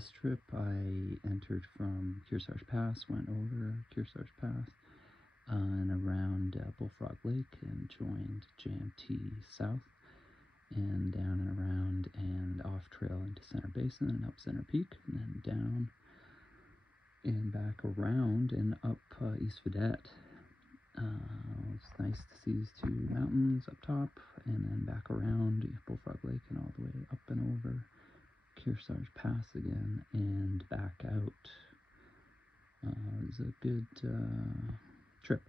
this trip, I entered from Kearsarge Pass, went over Kearsarge Pass, and around Bullfrog Lake, and joined JMT South, and down and around and off trail into Center Basin and up Center Peak, and then down and back around and up East Vidette. It's nice to see these two mountains up top, and then back around Bullfrog Lake and all the way up and over Kearsarge Pass again and back out. It was a good trip.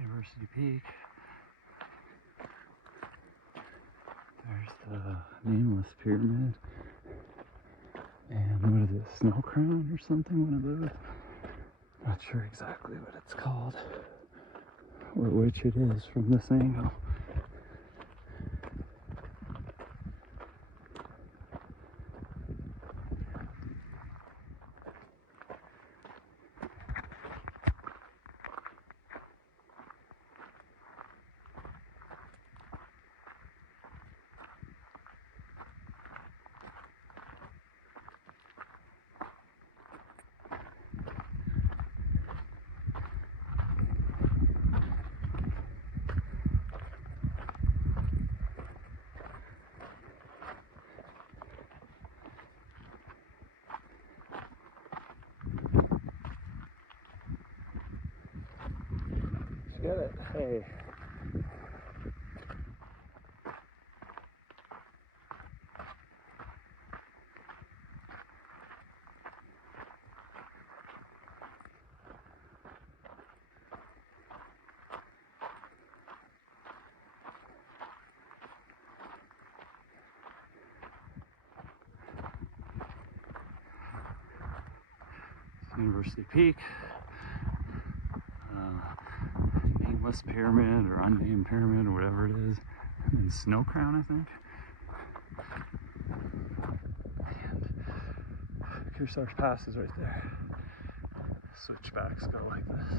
University Peak. There's the nameless pyramid. And what is it, Snow Crown or something? One of those. Not sure exactly what it's called, or which it is from this angle. Get it? Hey. University Peak. Nameless pyramid or unnamed pyramid or whatever it is. And then Snow Crown, I think. And Kearsarge Pass is right there. Switchbacks go like this.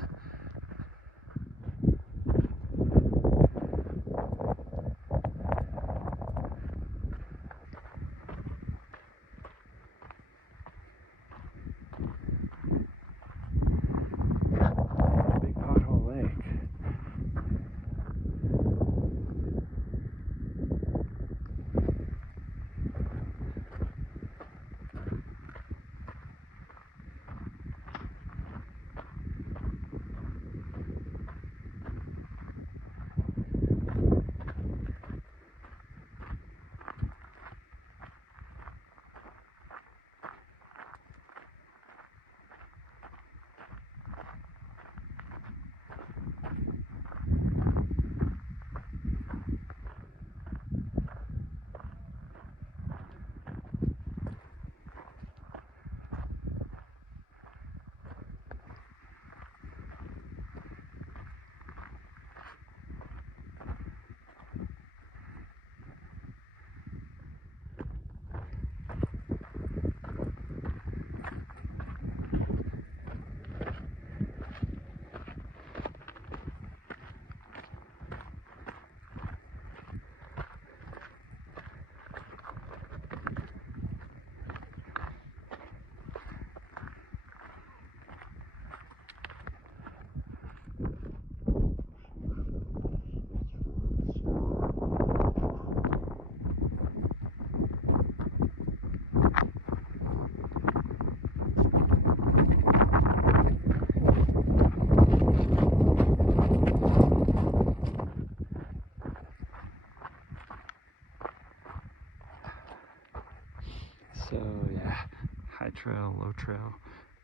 trail, low trail.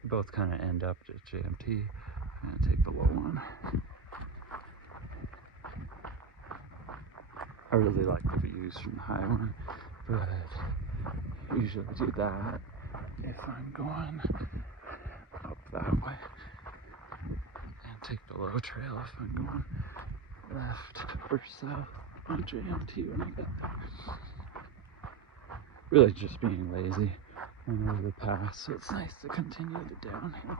Both kind of end up at JMT. I'm gonna take the low one. I really like the views from the high one, but I usually do that if I'm going up that way, and take the low trail if I'm going left or south on JMT when I get there. Really just being lazy on over the pass, so it's nice to continue the downhill.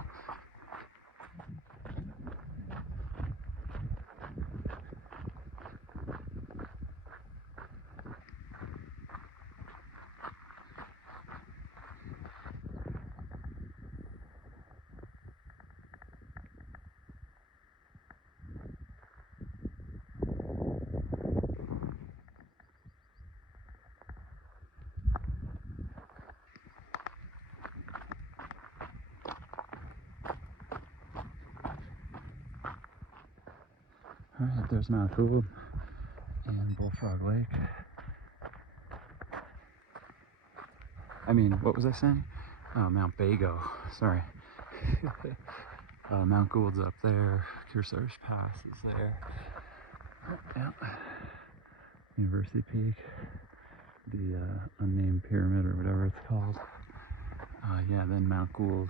Alright, there's Mount Gould and Bullfrog Lake. I mean, what was I saying? Oh, Mount Bago, sorry. Mount Gould's up there, Kearsarge Pass is there. Yeah. University Peak, the unnamed pyramid or whatever it's called. Yeah, then Mount Gould,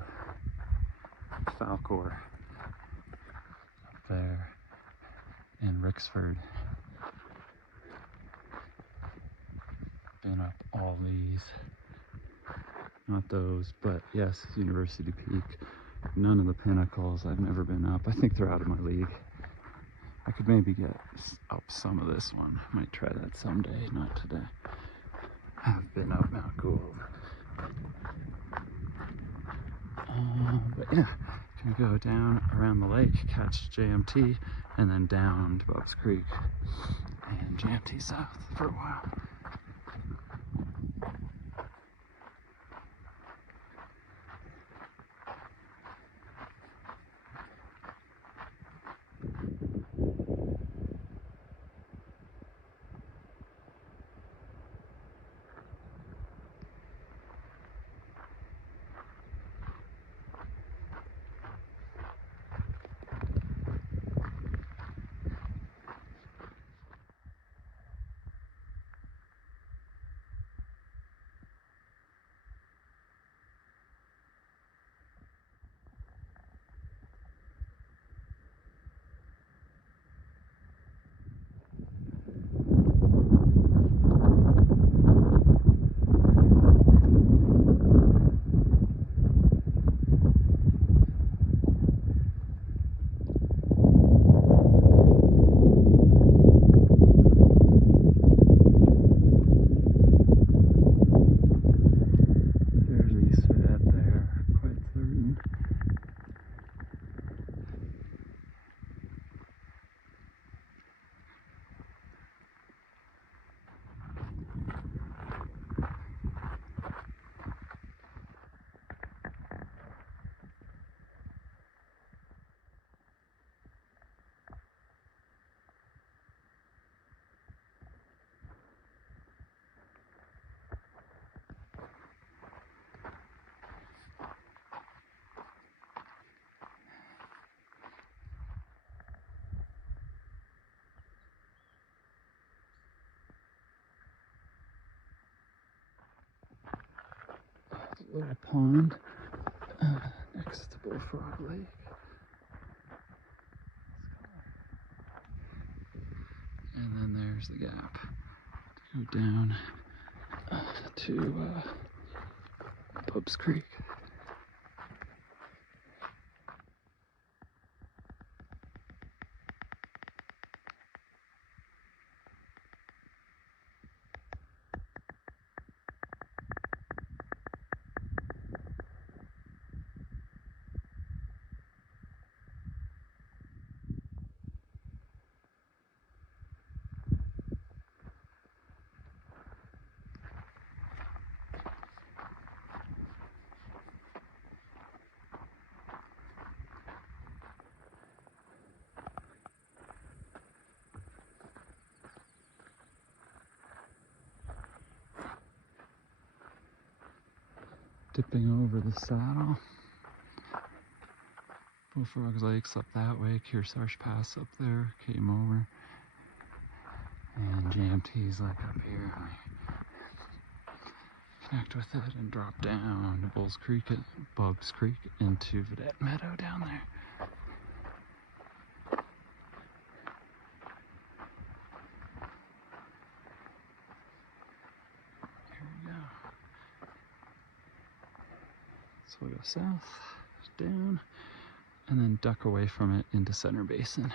Falkor up there, and Rixford. Been up all these. Not those, but yes, University Peak. None of the pinnacles I've never been up. I think they're out of my league. I could maybe get up some of this one. Might try that someday, not today. I've been up Mount Gould. But yeah, can go down around the lake, catch JMT, and then down to Bob's Creek and JMT South for a while. Little pond next to Bullfrog Lake. And then there's the gap to go down to Bob's Creek. dipping over the saddle. Bullfrog Lake's up that way, Kearsarge Pass up there, came over. And JMT's like up here. I connect with it and drop down to Bugs Creek into Vidette Meadow down there. Here we go. So we'll go south, down, and then duck away from it into Center Basin.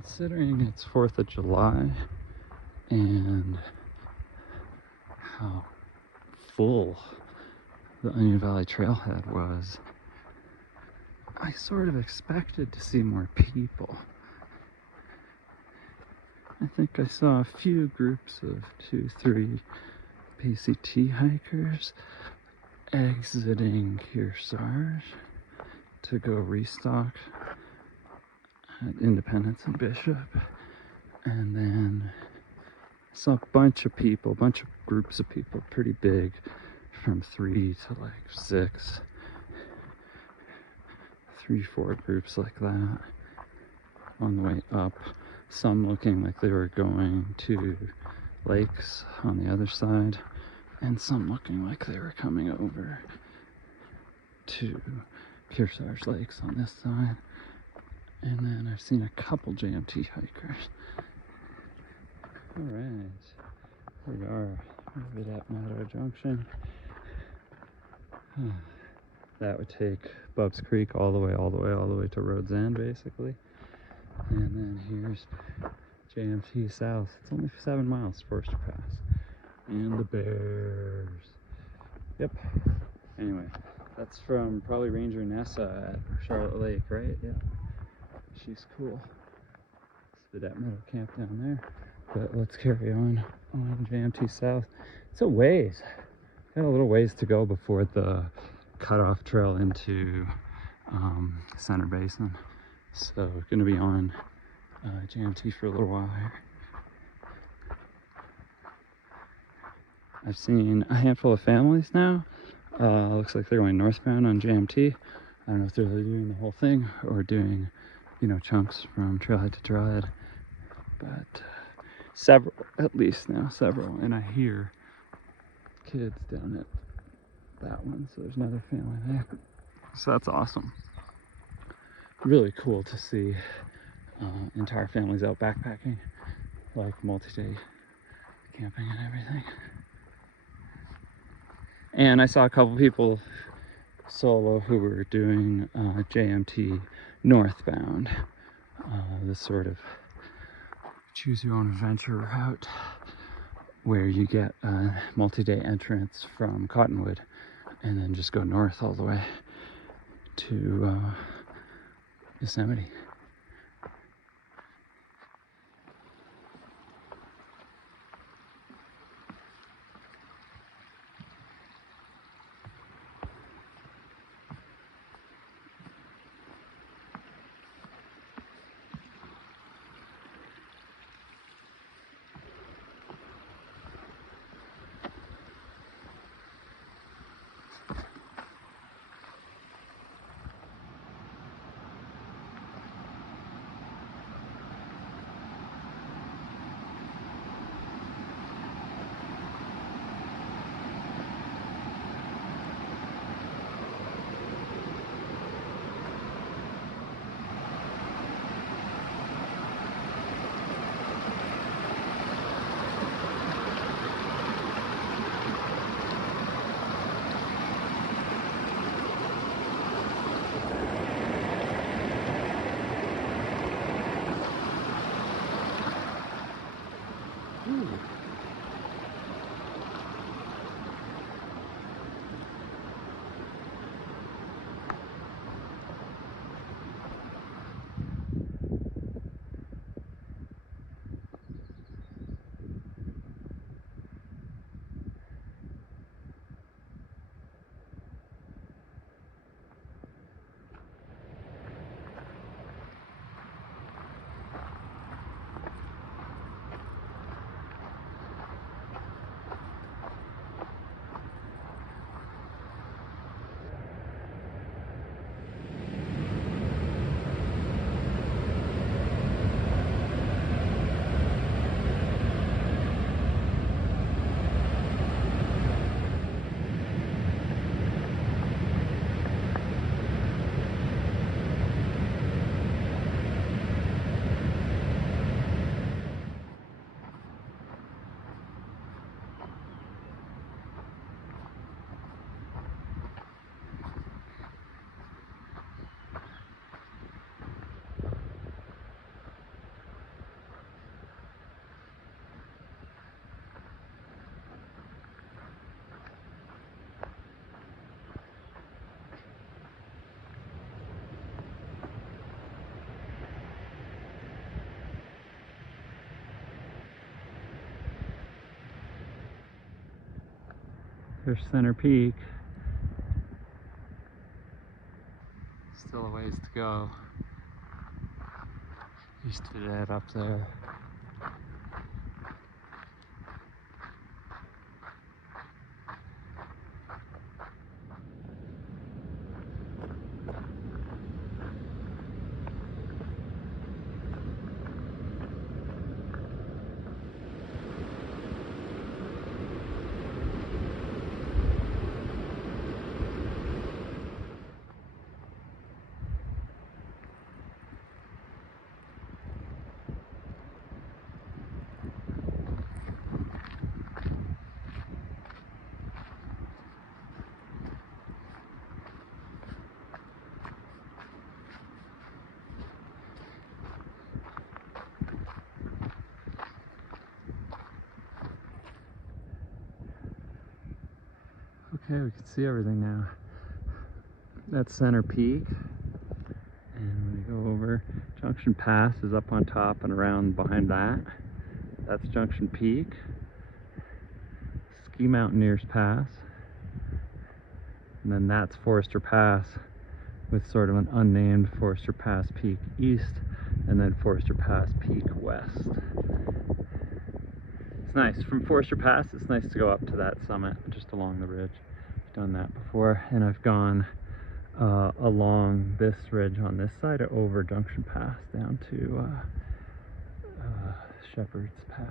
Considering it's 4th of July and how full the Onion Valley Trailhead was, I sort of expected to see more people. I think I saw a few groups of 2-3 PCT hikers exiting Kearsarge to go restock at Independence and Bishop, and then I saw a bunch of groups of people, pretty big, from 3 to like 6, 3-4 groups like that on the way up. Some looking like they were going to lakes on the other side, and some looking like they were coming over to Kearsarge Lakes on this side. And then I've seen a couple JMT hikers. Alright, here we are, Vidette Meadow Junction. That would take Bugs Creek all the way to Road's End, basically. And then here's JMT South. It's only 7 miles to Forester Pass. And the bears. Yep. Anyway, that's from probably Ranger Nessa at Charlotte Lake, right? Yeah. She's cool. It's Vidette Meadow Camp down there. But let's carry on JMT South. It's a ways. Got a little ways to go before the cutoff trail into Center Basin. So gonna be on JMT for a little while here. I've seen a handful of families now. Looks like they're going northbound on JMT. I don't know if they're really doing the whole thing or doing, chunks from trailhead to trailhead. But several, at least now, several. And I hear kids down at that one, so there's another family there. So that's awesome. Really cool to see entire families out backpacking, like multi-day camping and everything. And I saw a couple people solo who were doing JMT northbound, this sort of choose your own adventure route where you get a multi-day entrance from Cottonwood and then just go north all the way to Yosemite. There's Center Peak. Still a ways to go. East Vidette up there. Okay, we can see everything now. That's Center Peak. And we go over. Junction Pass is up on top and around behind that. That's Junction Peak. Ski Mountaineers Pass. And then that's Forester Pass with sort of an unnamed Forester Pass Peak East and then Forester Pass Peak West. It's nice. From Forester Pass, it's nice to go up to that summit just along the ridge. I've done that before, and I've gone along this ridge on this side over Junction Pass down to Shepherd's Pass.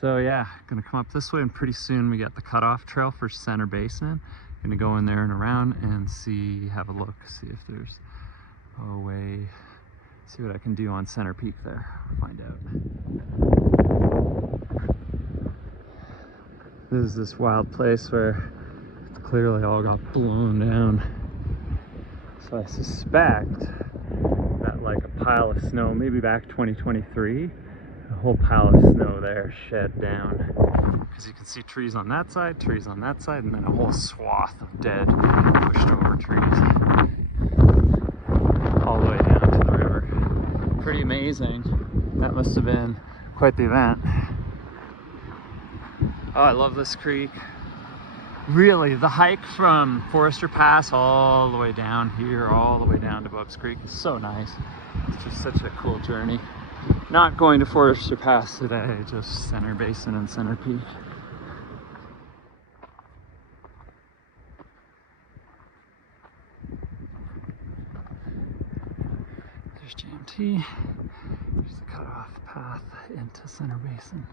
So yeah, gonna come up this way, and pretty soon we get the cutoff trail for Center Basin. Gonna go in there and around and see, have a look, see if there's a way, see what I can do on Center Peak there, find out. This is this wild place where it's clearly all got blown down. So I suspect that like a pile of snow, maybe back 2023, a whole pile of snow there shed down. Because you can see trees on that side, and then a whole swath of dead, pushed over trees. pretty amazing. That must have been quite the event. Oh, I love this creek. Really, the hike from Forester Pass all the way down here, all the way down to Bubs Creek is so nice. It's just such a cool journey. Not going to Forester Pass today, just Center Basin and Center Peak. There's JMT. There's the cutoff path into Center Basin.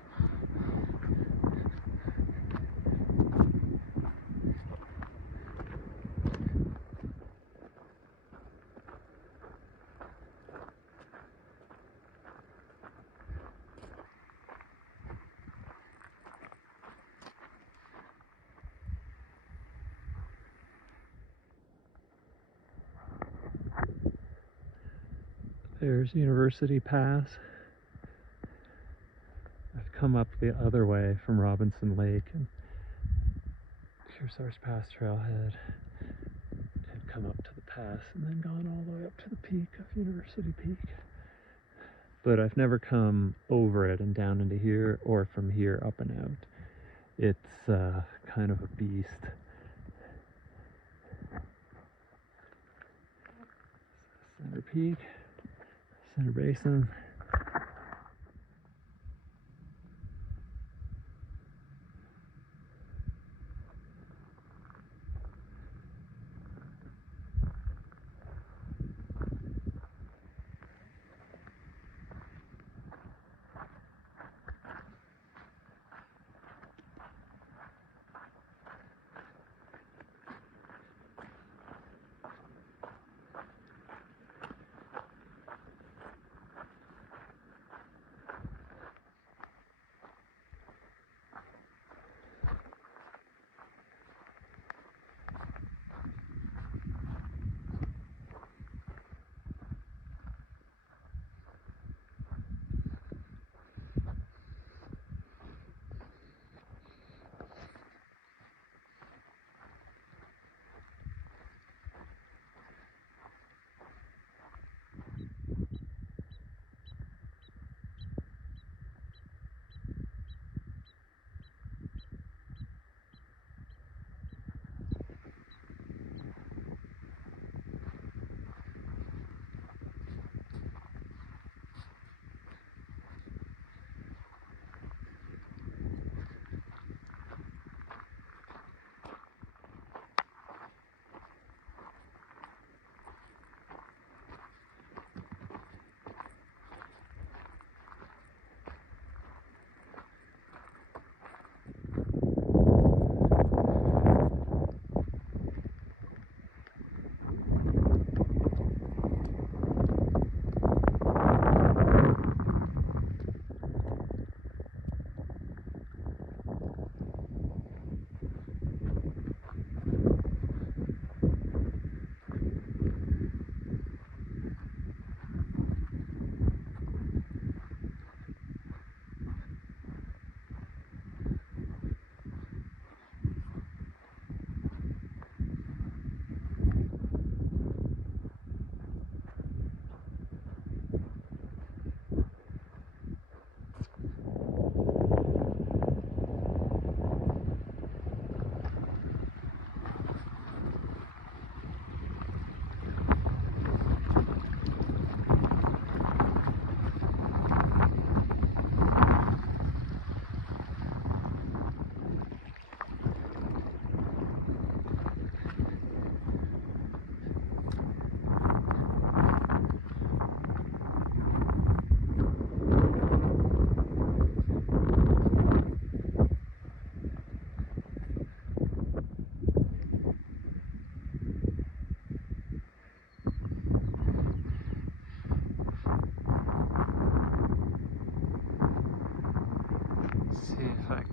There's University Pass. I've come up the other way from Robinson Lake and Kearsarge Pass trailhead and come up to the pass and then gone all the way up to the peak of University Peak. But I've never come over it and down into here or from here up and out. It's kind of a beast. Center Peak, Center Basin.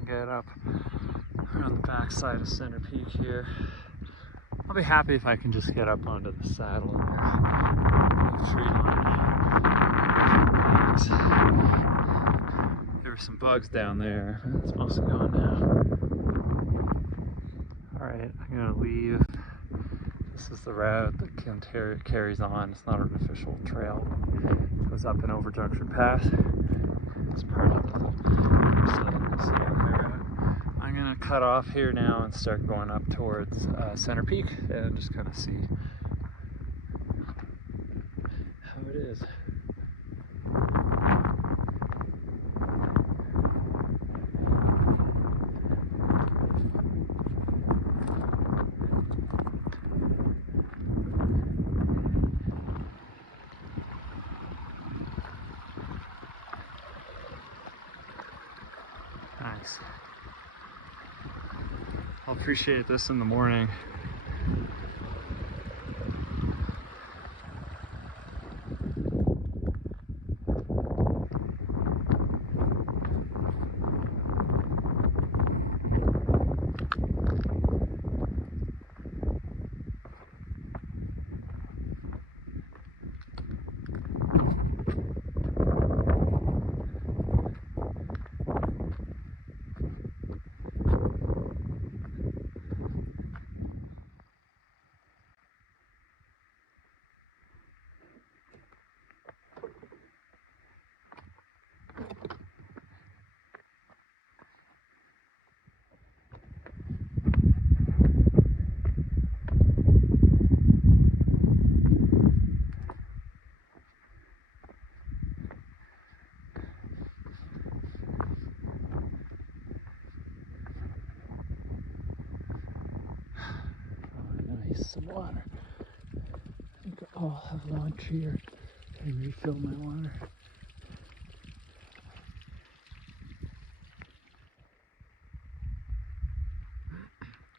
Get up around the back side of Center Peak here. I'll be happy if I can just get up onto the saddle in the tree line. There were some bugs down there. It's mostly gone now. Alright, I'm gonna leave. This is the route that carries on. It's not an official trail. It was up in Over Junction Pass. It's part of the setting you see up there. I'm gonna cut off here now and start going up towards Center Peak and just kind of see how it is. Nice. I'll appreciate this in the morning. Some water. I think I'll have lunch here and refill my water.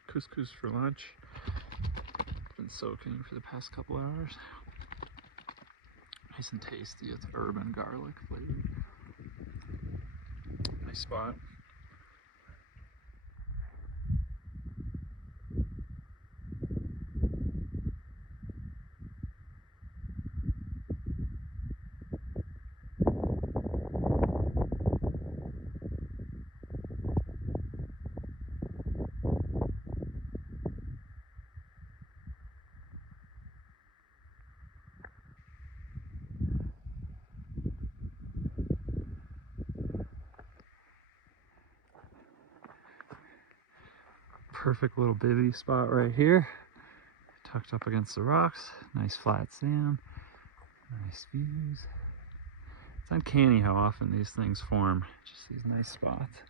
Couscous for lunch. Been soaking for the past couple hours. Nice and tasty. It's herb and garlic flavored. Nice spot. Perfect little bivvy spot right here, tucked up against the rocks. Nice flat sand, nice views. It's uncanny how often these things form, just these nice spots.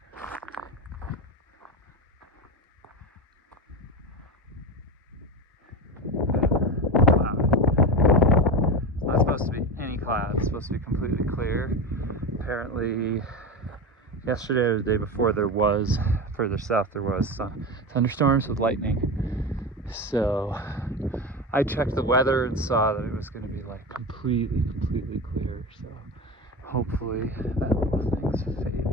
It's not supposed to be any clouds, it's supposed to be completely clear. Apparently yesterday or the day before there was, further south, there was thunderstorms with lightning. So I checked the weather and saw that it was going to be like completely clear. So hopefully that little thing's fading.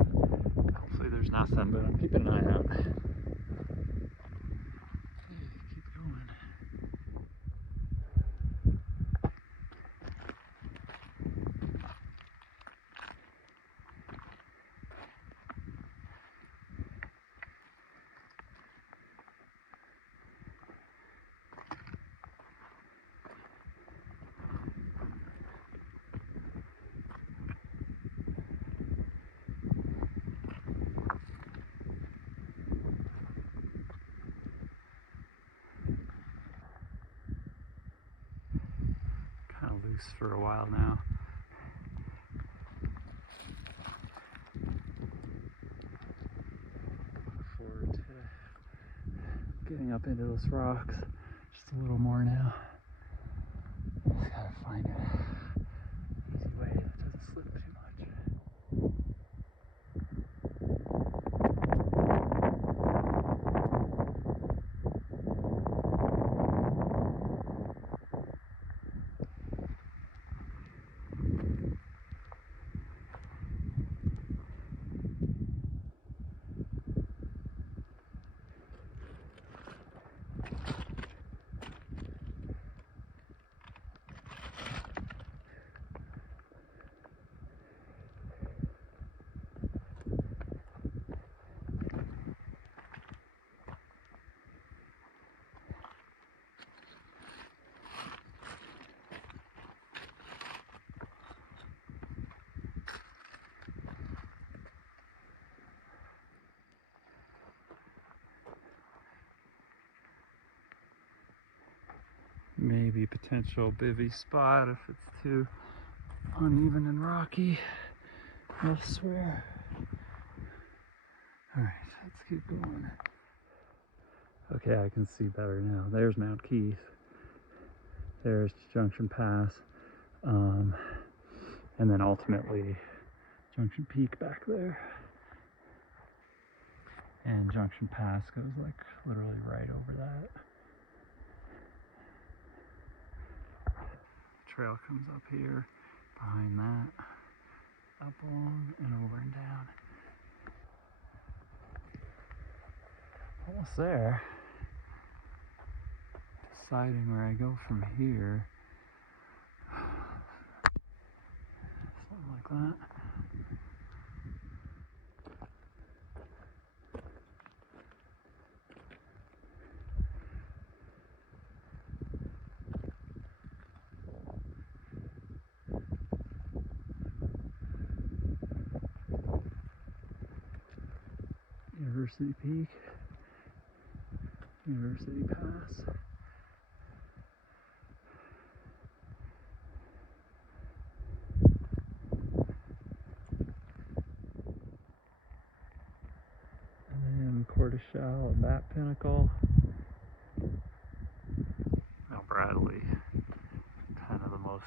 Hopefully there's nothing, but I'm keeping an eye out. Okay, keep going. Kind of loose for a while now. Look forward to getting up into those rocks just a little more now. Just gotta find an easy way that doesn't slip too much. maybe potential bivvy spot if it's too uneven and rocky elsewhere. Alright, let's keep going. Okay, I can see better now. There's Mount Keith. There's Junction Pass. And then ultimately Junction Peak back there. And Junction Pass goes like literally right over that. Trail comes up here, behind that, up along and over and down. Almost there. Deciding where I go from here. Something like that. University Peak, University Pass. And then Courteshell at that pinnacle. Now Bradley, kind of the most,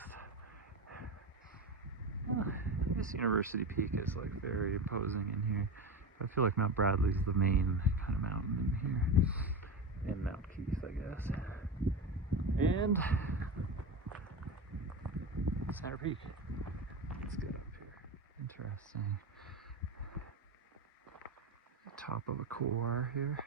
I guess University Peak is like very imposing in here. I feel like Mount Bradley's the main kind of mountain in here. And Mount Keith, I guess. And Center Peak. Let's get up here. Interesting. Top of a couloir here.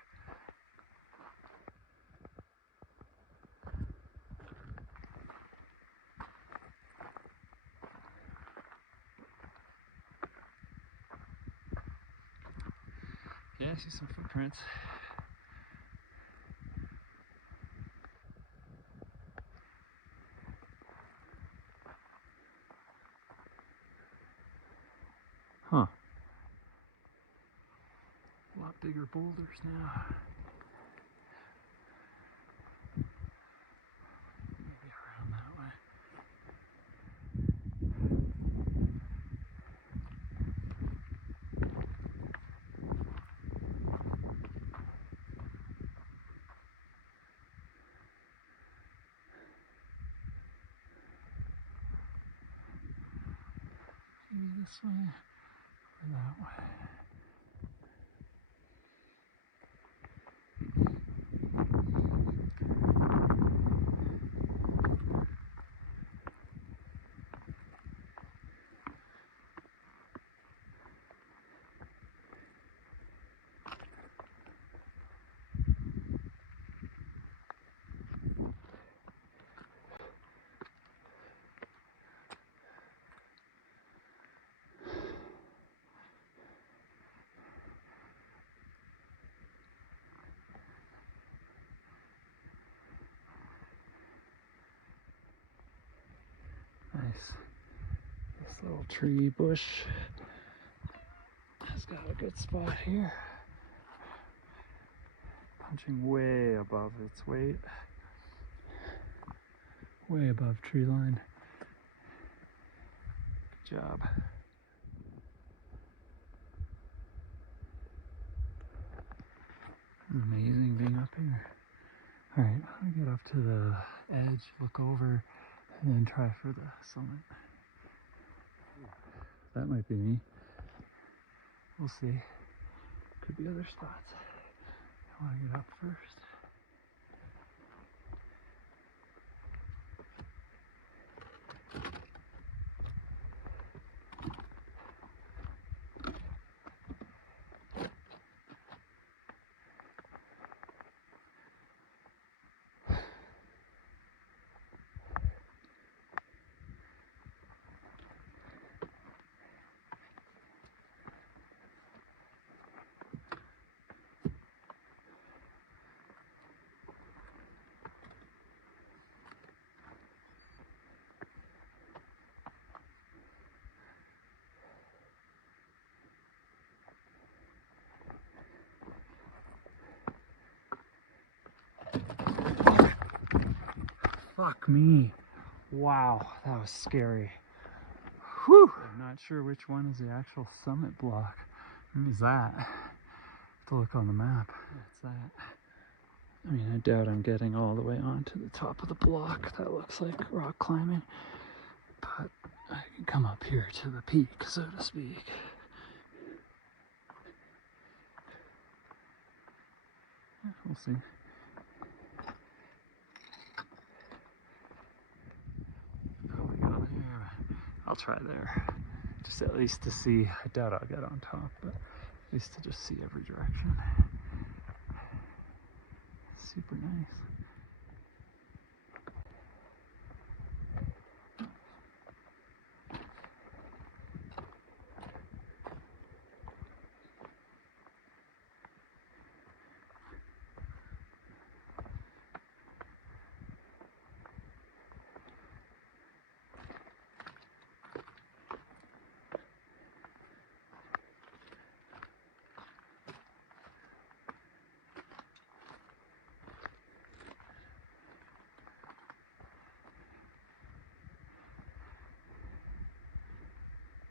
Yeah, I see some footprints. Huh. A lot bigger boulders now. Maybe around that way. Maybe this way or that way. Nice. This little tree bush has got a good spot here. Punching way above its weight. Way above tree line. Good job. Amazing being up here. Alright, I'm gonna get up to the edge, look over, and then try for the summit. That might be me. We'll see. Could be other spots. I want to get up first. Fuck me. Wow, that was scary. Whew. I'm not sure which one is the actual summit block. What is that? Have to look on the map. What's that? I mean, I doubt I'm getting all the way onto the top of the block. That looks like rock climbing. But I can come up here to the peak, so to speak. Yeah, we'll see. Probably go there. I'll try there. Just at least to see. I doubt I'll get on top, but at least to just see every direction. Super nice.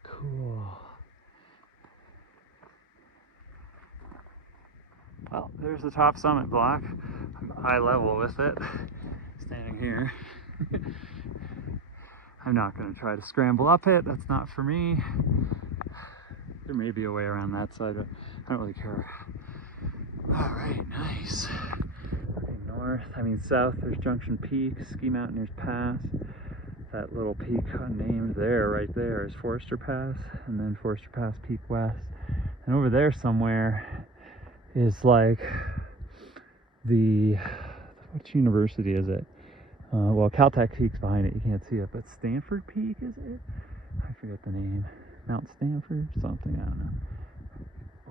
Cool. Well, there's the top summit block. I'm eye level with it, standing here. I'm not going to try to scramble up it. That's not for me. There may be a way around that side, but I don't really care. All right, nice. Looking north, I mean south, there's Junction Peak, Ski Mountaineers Pass. That little peak unnamed there, right there, is Forester Pass, and then Forester Pass Peak West. And over there somewhere is like the, which university is it? Well, Caltech Peak's behind it, you can't see it, but Stanford Peak, is it? I forget the name. Mount Stanford, something, I don't know.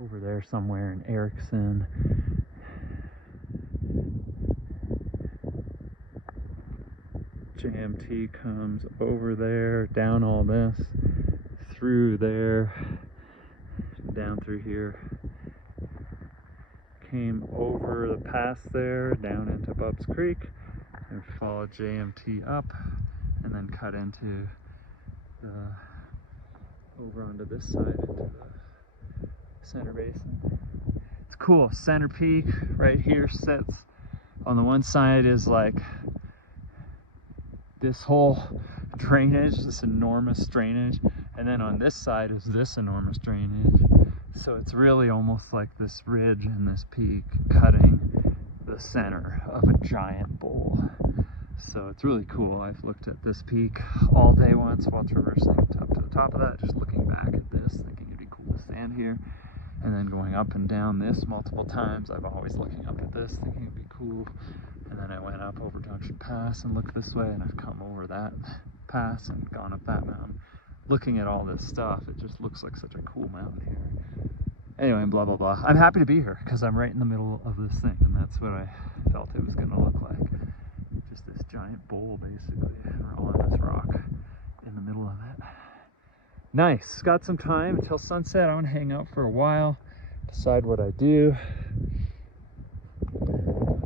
Over there somewhere in Erickson. JMT comes over there, down all this, through there, down through here. Came over the pass there, down into Bubs Creek, and followed JMT up, and then cut into the, over onto this side into the center basin. It's cool. Center Peak right here sits on the one side is like this whole drainage, this enormous drainage, and then on this side is this enormous drainage. So it's really almost like this ridge and this peak cutting the center of a giant bowl. So it's really cool. I've looked at this peak all day once while traversing up to the top of that, just looking back at this, thinking it'd be cool to stand here. And then going up and down this multiple times, I'm always looking up at this, thinking it'd be cool. And then I went up over Junction Pass and looked this way, and I've come over that pass and gone up that mountain. Looking at all this stuff, it just looks like such a cool mountain here. Anyway, blah, blah, blah. I'm happy to be here because I'm right in the middle of this thing, and that's what I felt it was going to look like. Just this giant bowl, basically, on this rock in the middle of it. Nice. Got some time until sunset. I want to hang out for a while, decide what I do,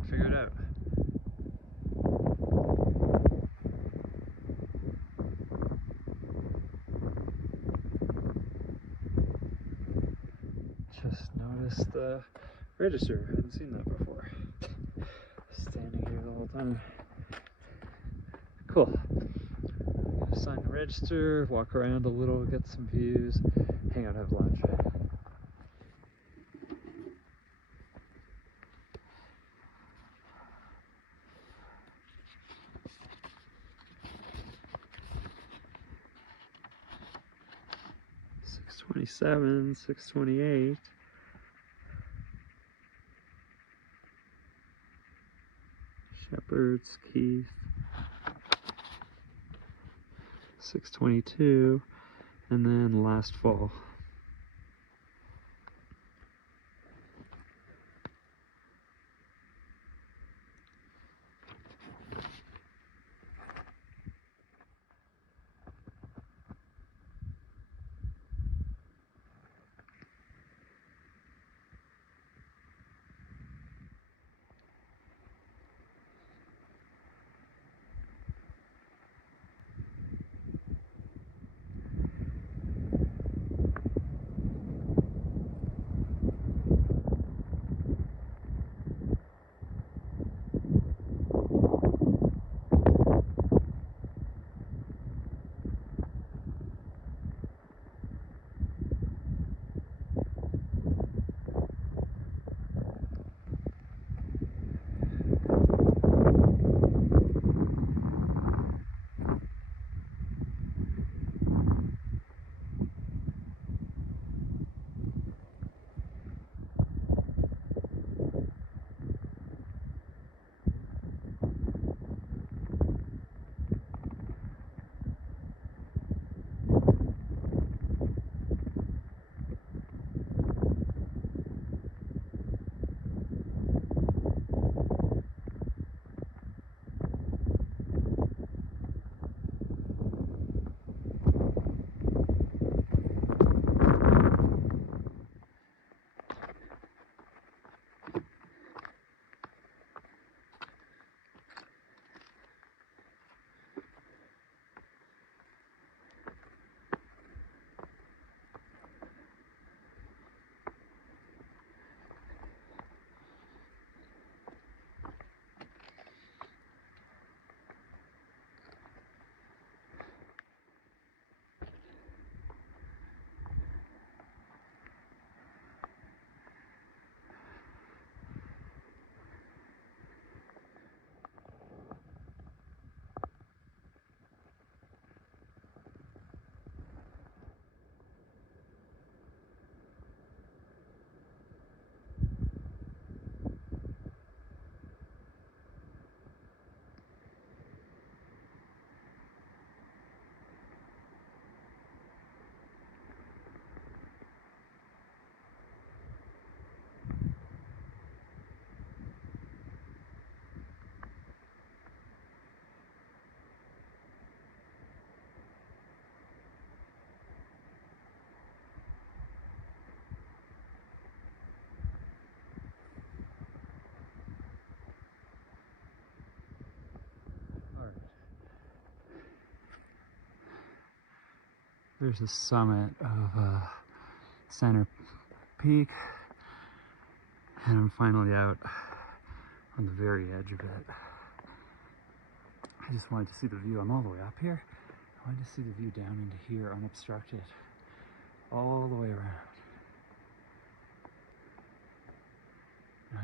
figure it out. Just noticed the register. I hadn't seen that before. Standing here the whole time. Cool. Sign the register, walk around a little, get some views, hang out, have lunch. $627, $628. Shepherd's, Keith. $622, and then last fall. There's the summit of Center Peak, and I'm finally out on the very edge of it. I just wanted to see the view. I'm all the way up here. I wanted to see the view down into here unobstructed, all the way around. Nice.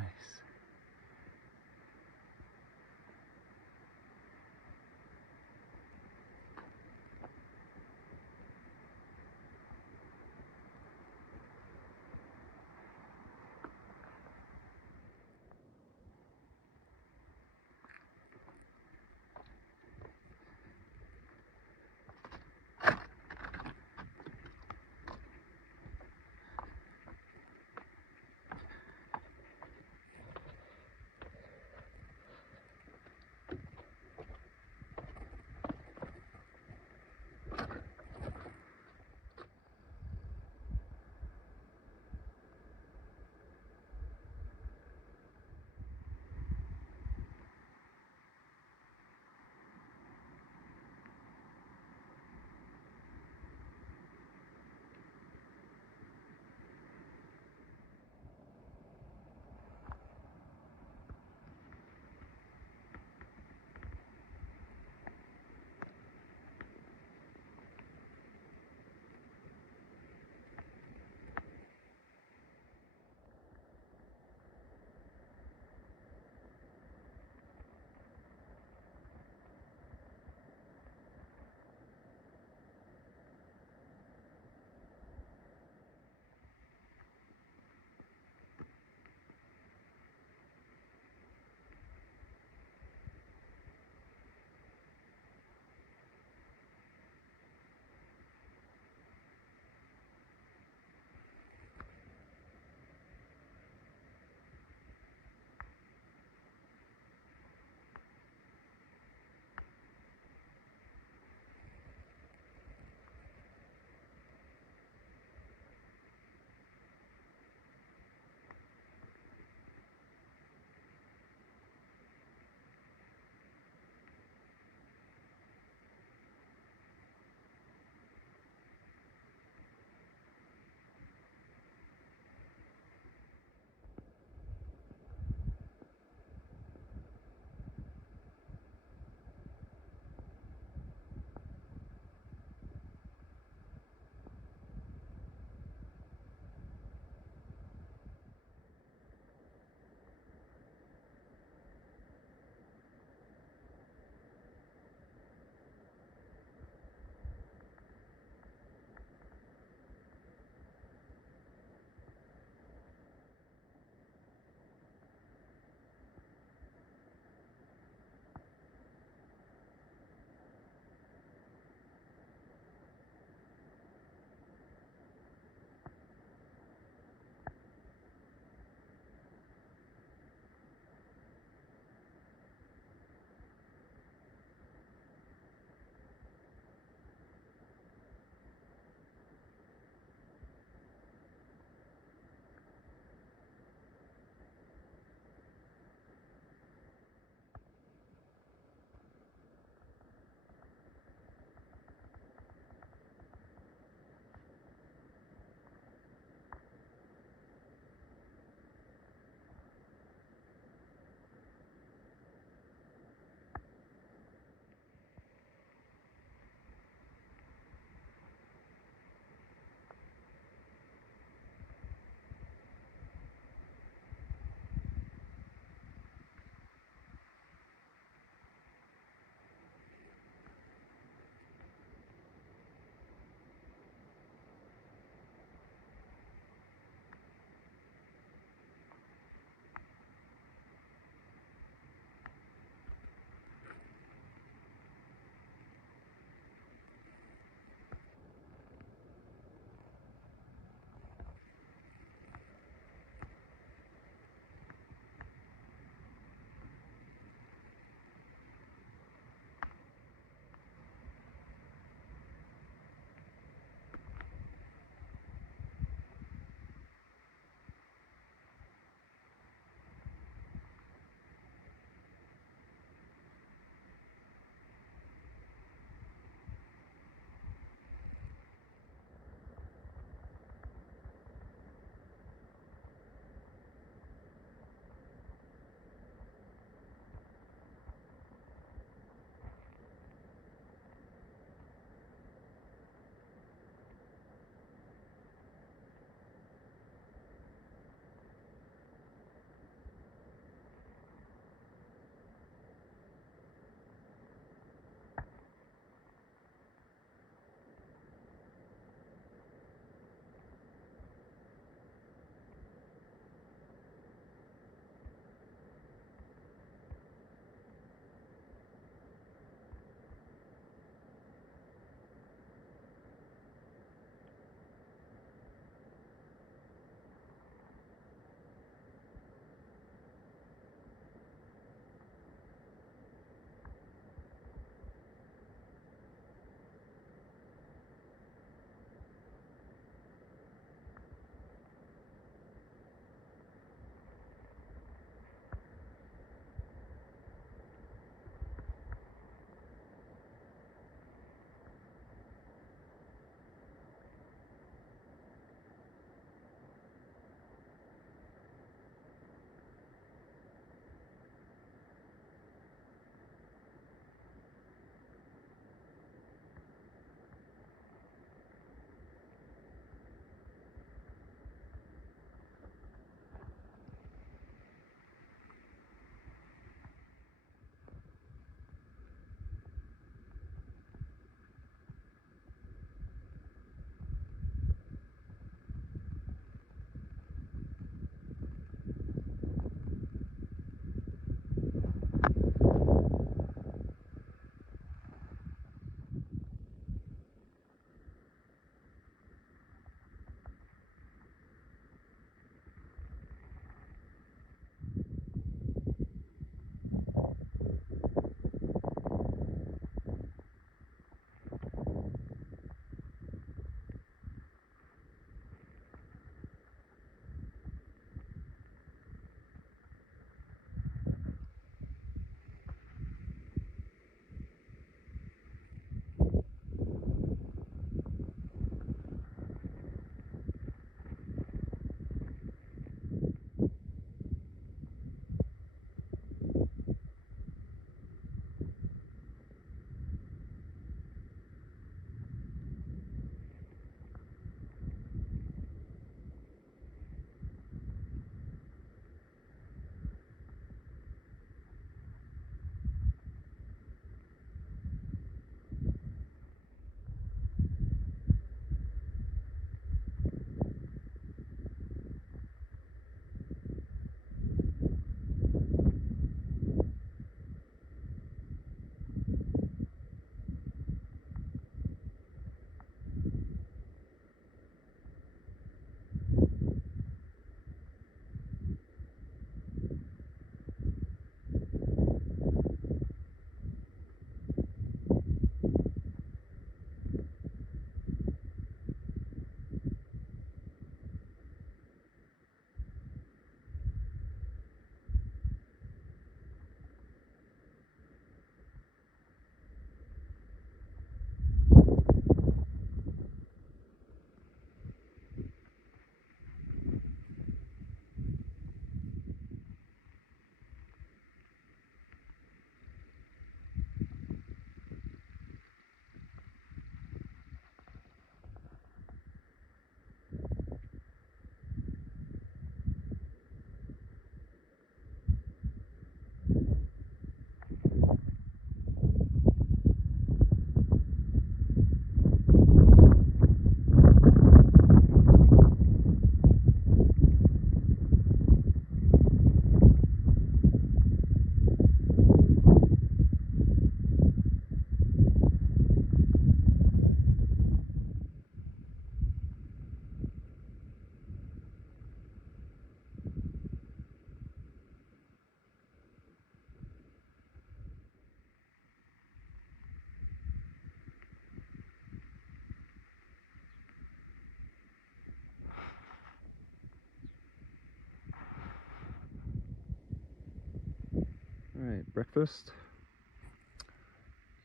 Alright, breakfast.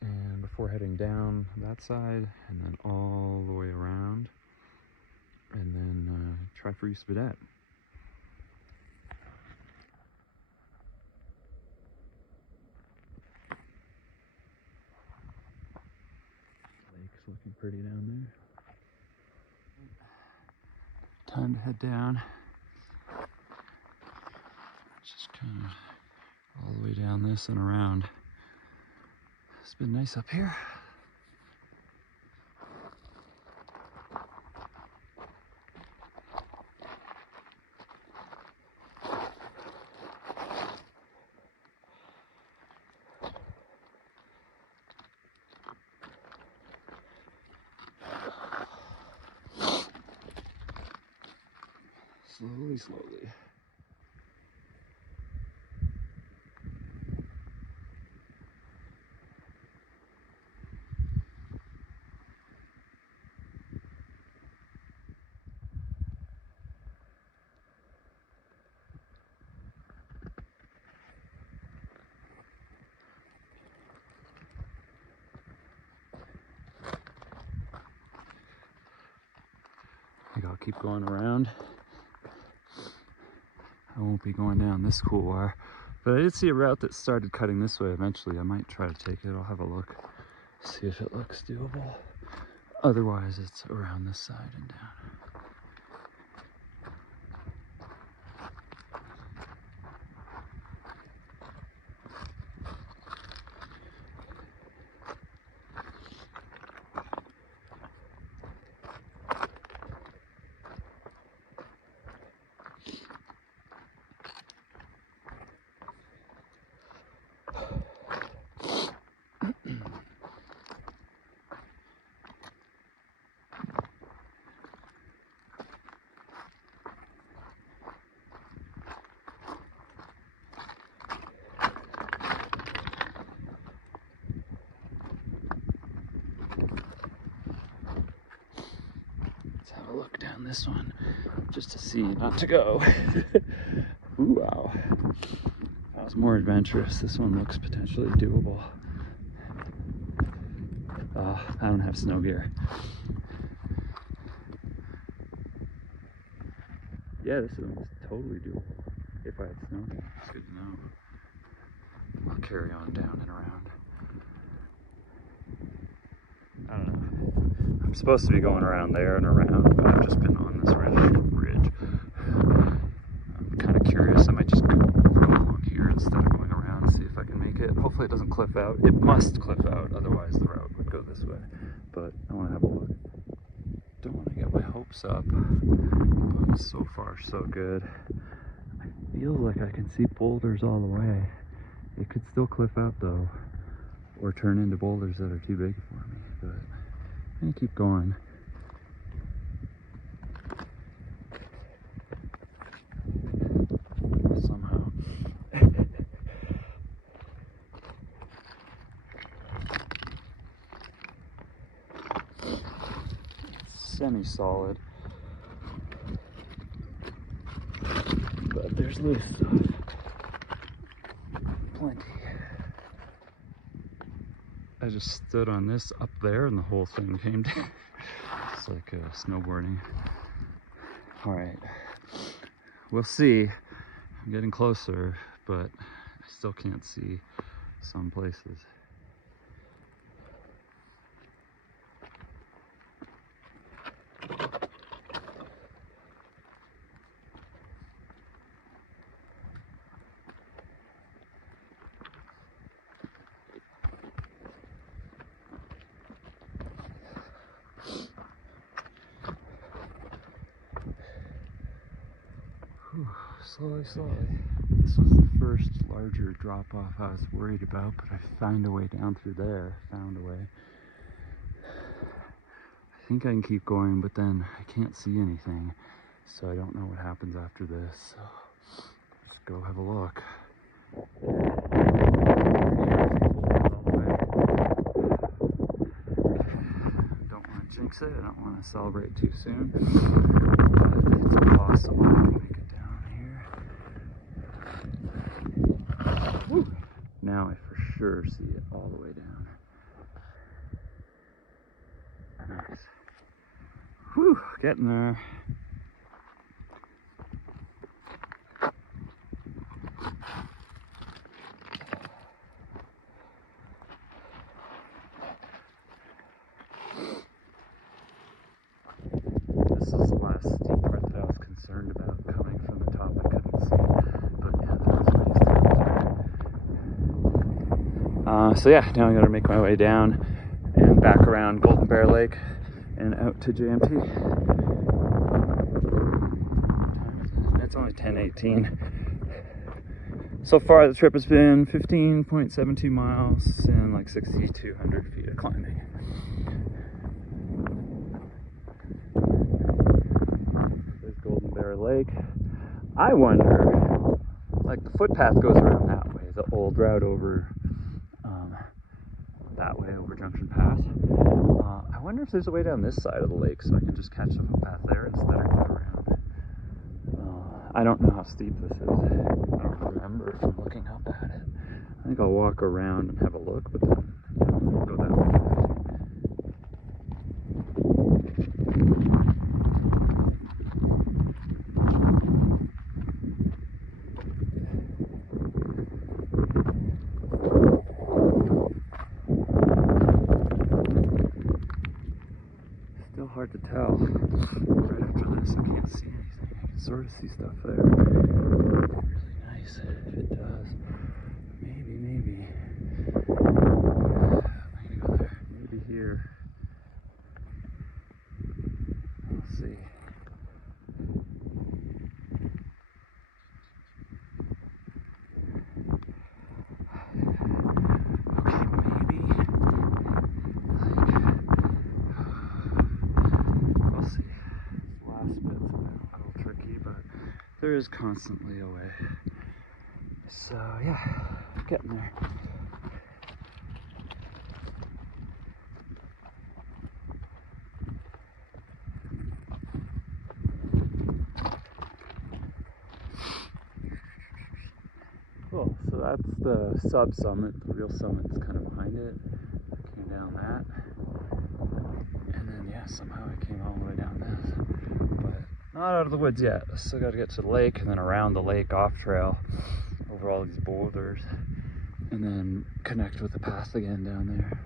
And before heading down that side, and then all the way around, and then try for East Vidette. Lake's looking pretty down there. Time to head down. Just kind of all the way down this and around. It's been nice up here. Slowly, slowly. I think I'll keep going around. I won't be going down this cool wire, but I did see a route that started cutting this way eventually. I might try to take it. I'll have a look, see if it looks doable. Otherwise, it's around this side and down. Look down this one just to see, not to go. Ooh, wow, that was more adventurous. This one looks potentially doable. I don't have snow gear. Yeah, this one's totally doable if I had snow gear. It's good to know. I'll carry on down and around. I don't know. I'm supposed to be going around there and around, but I've just been on this ridge. I'm kind of curious. I might just go along here instead of going around and see if I can make it. Hopefully it doesn't cliff out. It must cliff out, otherwise the route would go this way. But I want to have a look. Don't want to get my hopes up, but so far so good. I feel like I can see boulders all the way. It could still cliff out though, or turn into boulders that are too big for me, but I'm gonna keep going. Somehow. Semi-solid, but there's loose stuff. Plenty. I just stood on this up there and the whole thing came down. It's like snowboarding. All right, we'll see. I'm getting closer, but I still can't see some places. Slowly, slowly. This was the first larger drop off I was worried about, but I found a way down through there. Found a way. I think I can keep going, but then I can't see anything, so I don't know what happens after this. So let's go have a look. Don't want to jinx it. I don't want to celebrate too soon. But it's impossible to make it down here. Woo. now I for sure see it all the way down. Nice. Whew, getting there. This is the last steep part that I was concerned about coming from the top. I couldn't see it, but yeah, that was nice. So yeah, now I gotta make my way down and back around Golden Bear Lake and out to JMT. It's only 10:18. So far the trip has been 15.72 miles and like 6,200 feet of climbing. There's Golden Bear Lake. I wonder, like the footpath goes around that way, the old route over that way over Junction Pass. I wonder if there's a way down this side of the lake so I can just catch the footpath there instead of going around. I don't know how steep this is. I don't remember from looking up at it. I think I'll walk around and have a look, but then I'll go that way. Still hard to tell. Right after this, I can't see anything. I can sort of see stuff there. Really nice if it does. Maybe. I'm gonna go there. Maybe here. Let's see. There is constantly a way. So yeah, getting there. Cool, so that's the sub-summit. The real summit's kind of behind it. I came down that. And then yeah, somehow I came all the way down this. But not out of the woods yet. I still got to get to the lake and then around the lake off trail over all these boulders and then connect with the path again down there.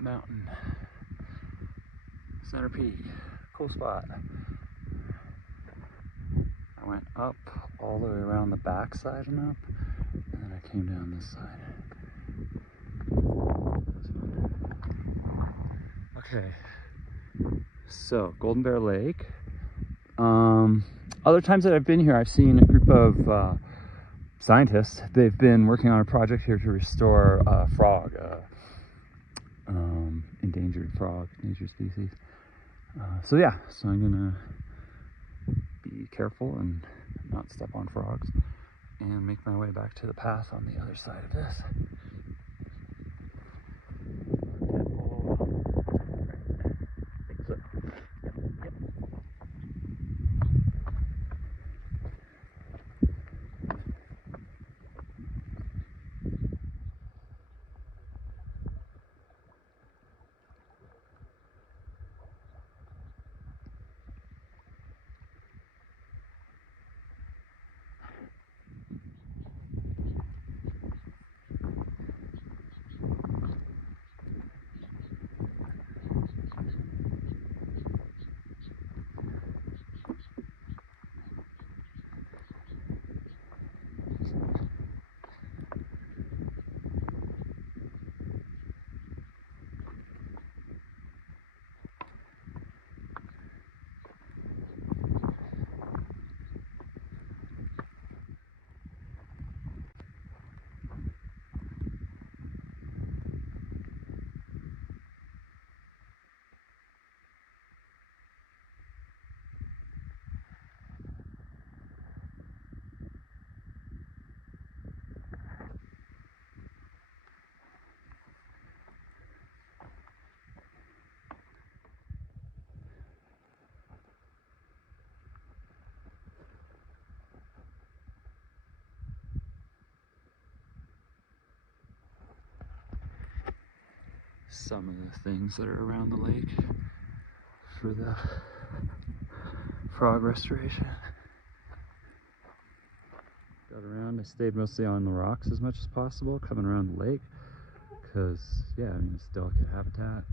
Mountain, Center Peak, cool spot. I went up all the way around the back side and up, and then I came down this side. Okay, so Golden Bear Lake. Other times that I've been here, I've seen a group of scientists. They've been working on a project here to restore a frog. Endangered frog, endangered species. So yeah, so I'm gonna be careful and not step on frogs and make my way back to the path on the other side of this. some of the things that are around the lake for the frog restoration. Got around, I stayed mostly on the rocks as much as possible, coming around the lake, because yeah, I mean, it's delicate habitat.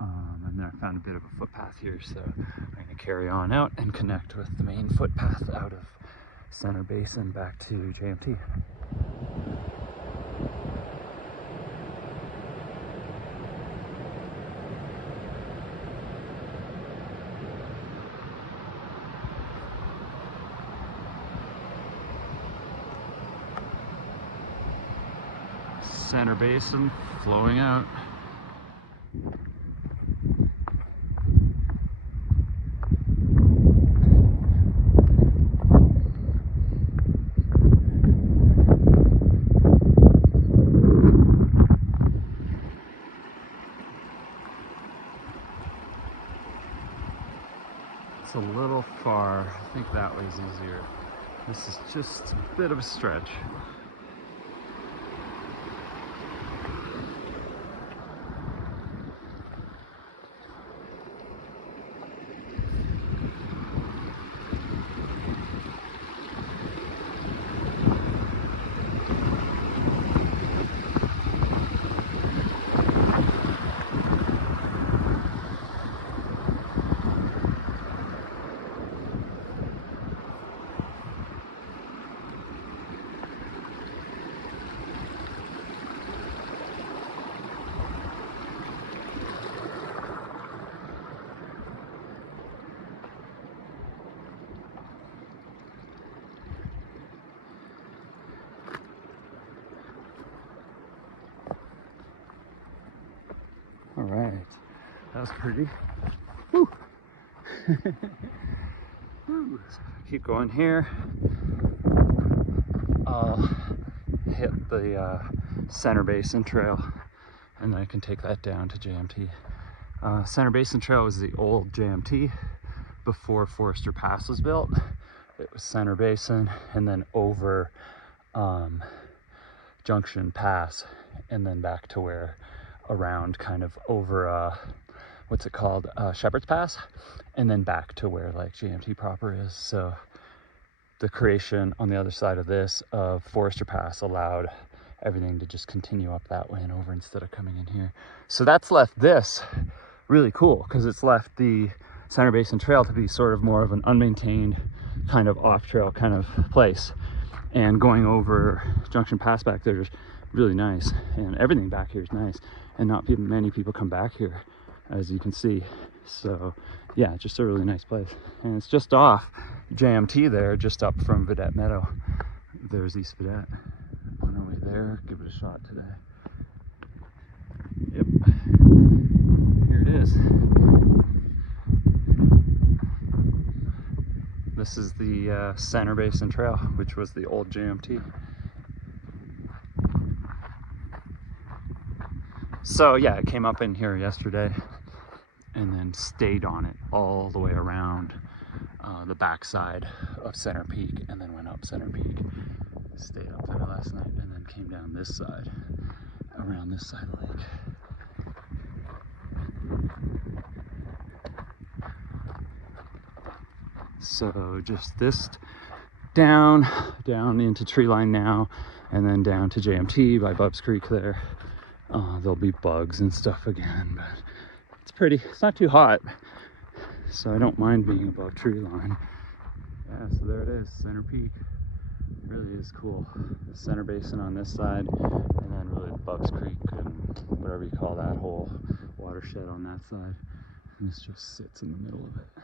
And then I found a bit of a footpath here, so I'm going to carry on out and connect with the main footpath out of Center Basin back to JMT. Center Basin flowing out. It's a little far. I think that way's easier. This is just a bit of a stretch. All right, that was pretty. Woo. Woo. Keep going here. I'll hit the Center Basin Trail, and then I can take that down to JMT. Center Basin Trail was the old JMT before Forester Pass was built. It was Center Basin, and then over Junction Pass, and then back to where around kind of over what's it called, Shepherd's Pass, and then back to where like JMT proper is. So the creation on the other side of this of Forester Pass allowed everything to just continue up that way and over instead of coming in here. So that's left this really cool, because it's left the Center Basin Trail to be sort of more of an unmaintained kind of off trail kind of place, and going over Junction Pass back there is really nice, and everything back here is nice, and not many people come back here, as you can see. So yeah, just a really nice place, and it's just off JMT there, just up from Vidette Meadow. There's East Vidette. On our way there, give it a shot today. Yep, here it is. This is the Center Basin Trail, which was the old JMT. So yeah, I came up in here yesterday and then stayed on it all the way around the backside of Center Peak, and then went up Center Peak. Stayed up there last night, and then came down this side, around this side of the lake. So just this down into tree line now, and then down to JMT by Bub's Creek there. There'll be bugs and stuff again, but it's pretty. It's not too hot, so I don't mind being above tree line. Yeah, so there it is, Center Peak. It really is cool. Center Basin on this side, and then really Bub's Creek and whatever you call that whole watershed on that side. And this just sits in the middle of it.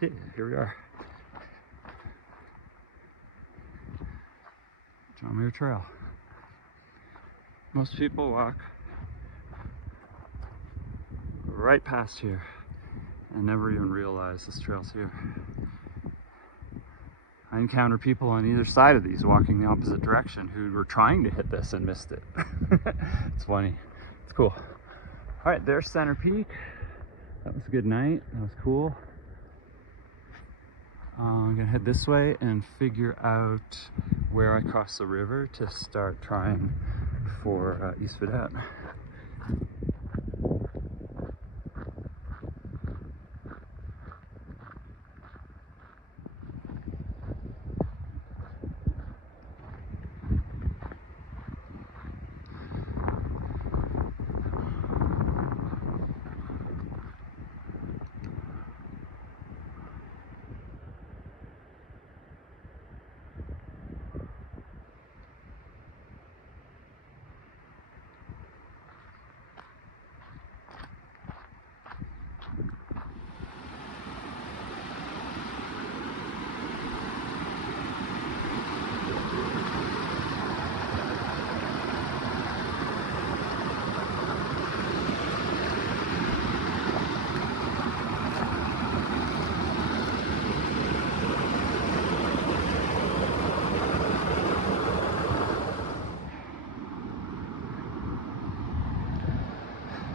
Yeah, here we are. your trail. Most people walk right past here and never even realize this trail's here. I encounter people on either side of these walking the opposite direction who were trying to hit this and missed it. It's funny. It's cool. All right, there's Center Peak. That was a good night. That was cool. I'm gonna head this way and figure out where I cross the river to start trying for East Vidette.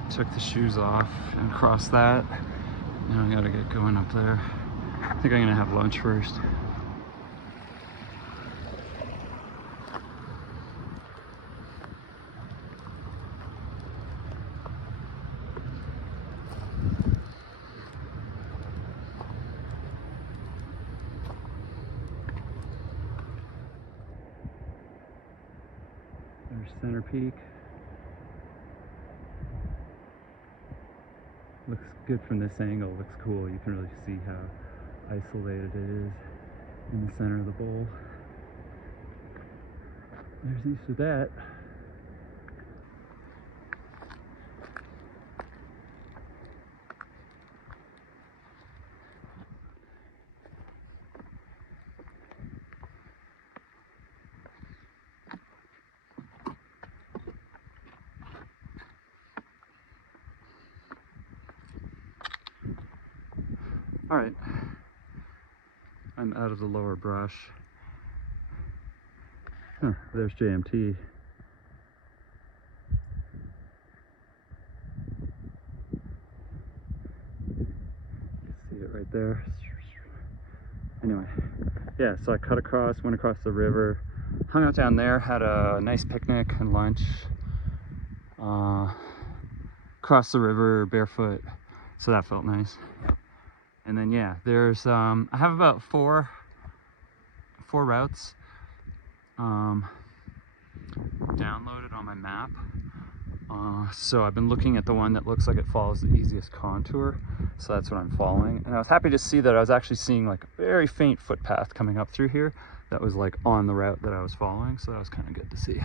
Took the shoes off and crossed that. Now I gotta get going up there. I think I'm gonna have lunch first. There's Center Peak. Looks good from this angle, looks cool. You can really see how isolated it is in the center of the bowl. There's East Vidette. All right, I'm out of the lower brush. There's JMT. See it right there. Anyway, yeah, so I cut across, went across the river, hung out down there, had a nice picnic and lunch. Crossed the river barefoot, so that felt nice. And then yeah, there's I have about four routes downloaded on my map. So I've been looking at the one that looks like it follows the easiest contour, so that's what I'm following. And I was happy to see that I was actually seeing like a very faint footpath coming up through here that was like on the route that I was following, so that was kind of good to see.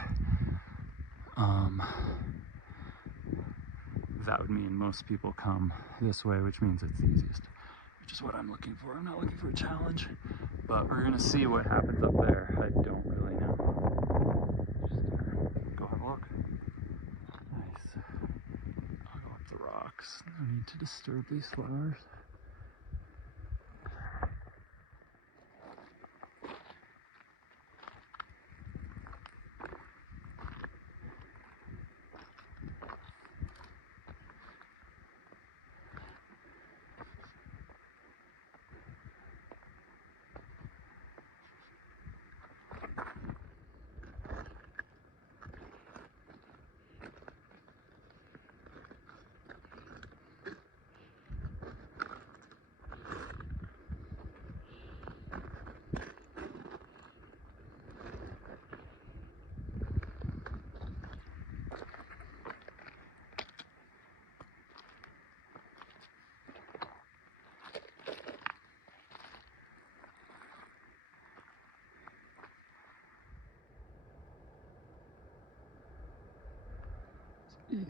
That would mean most people come this way, which means it's the easiest, which is what I'm looking for. I'm not looking for a challenge, but we're gonna see what happens up there. I don't really know. Just go have a look. Nice. I'll go up the rocks. No need to disturb these flowers.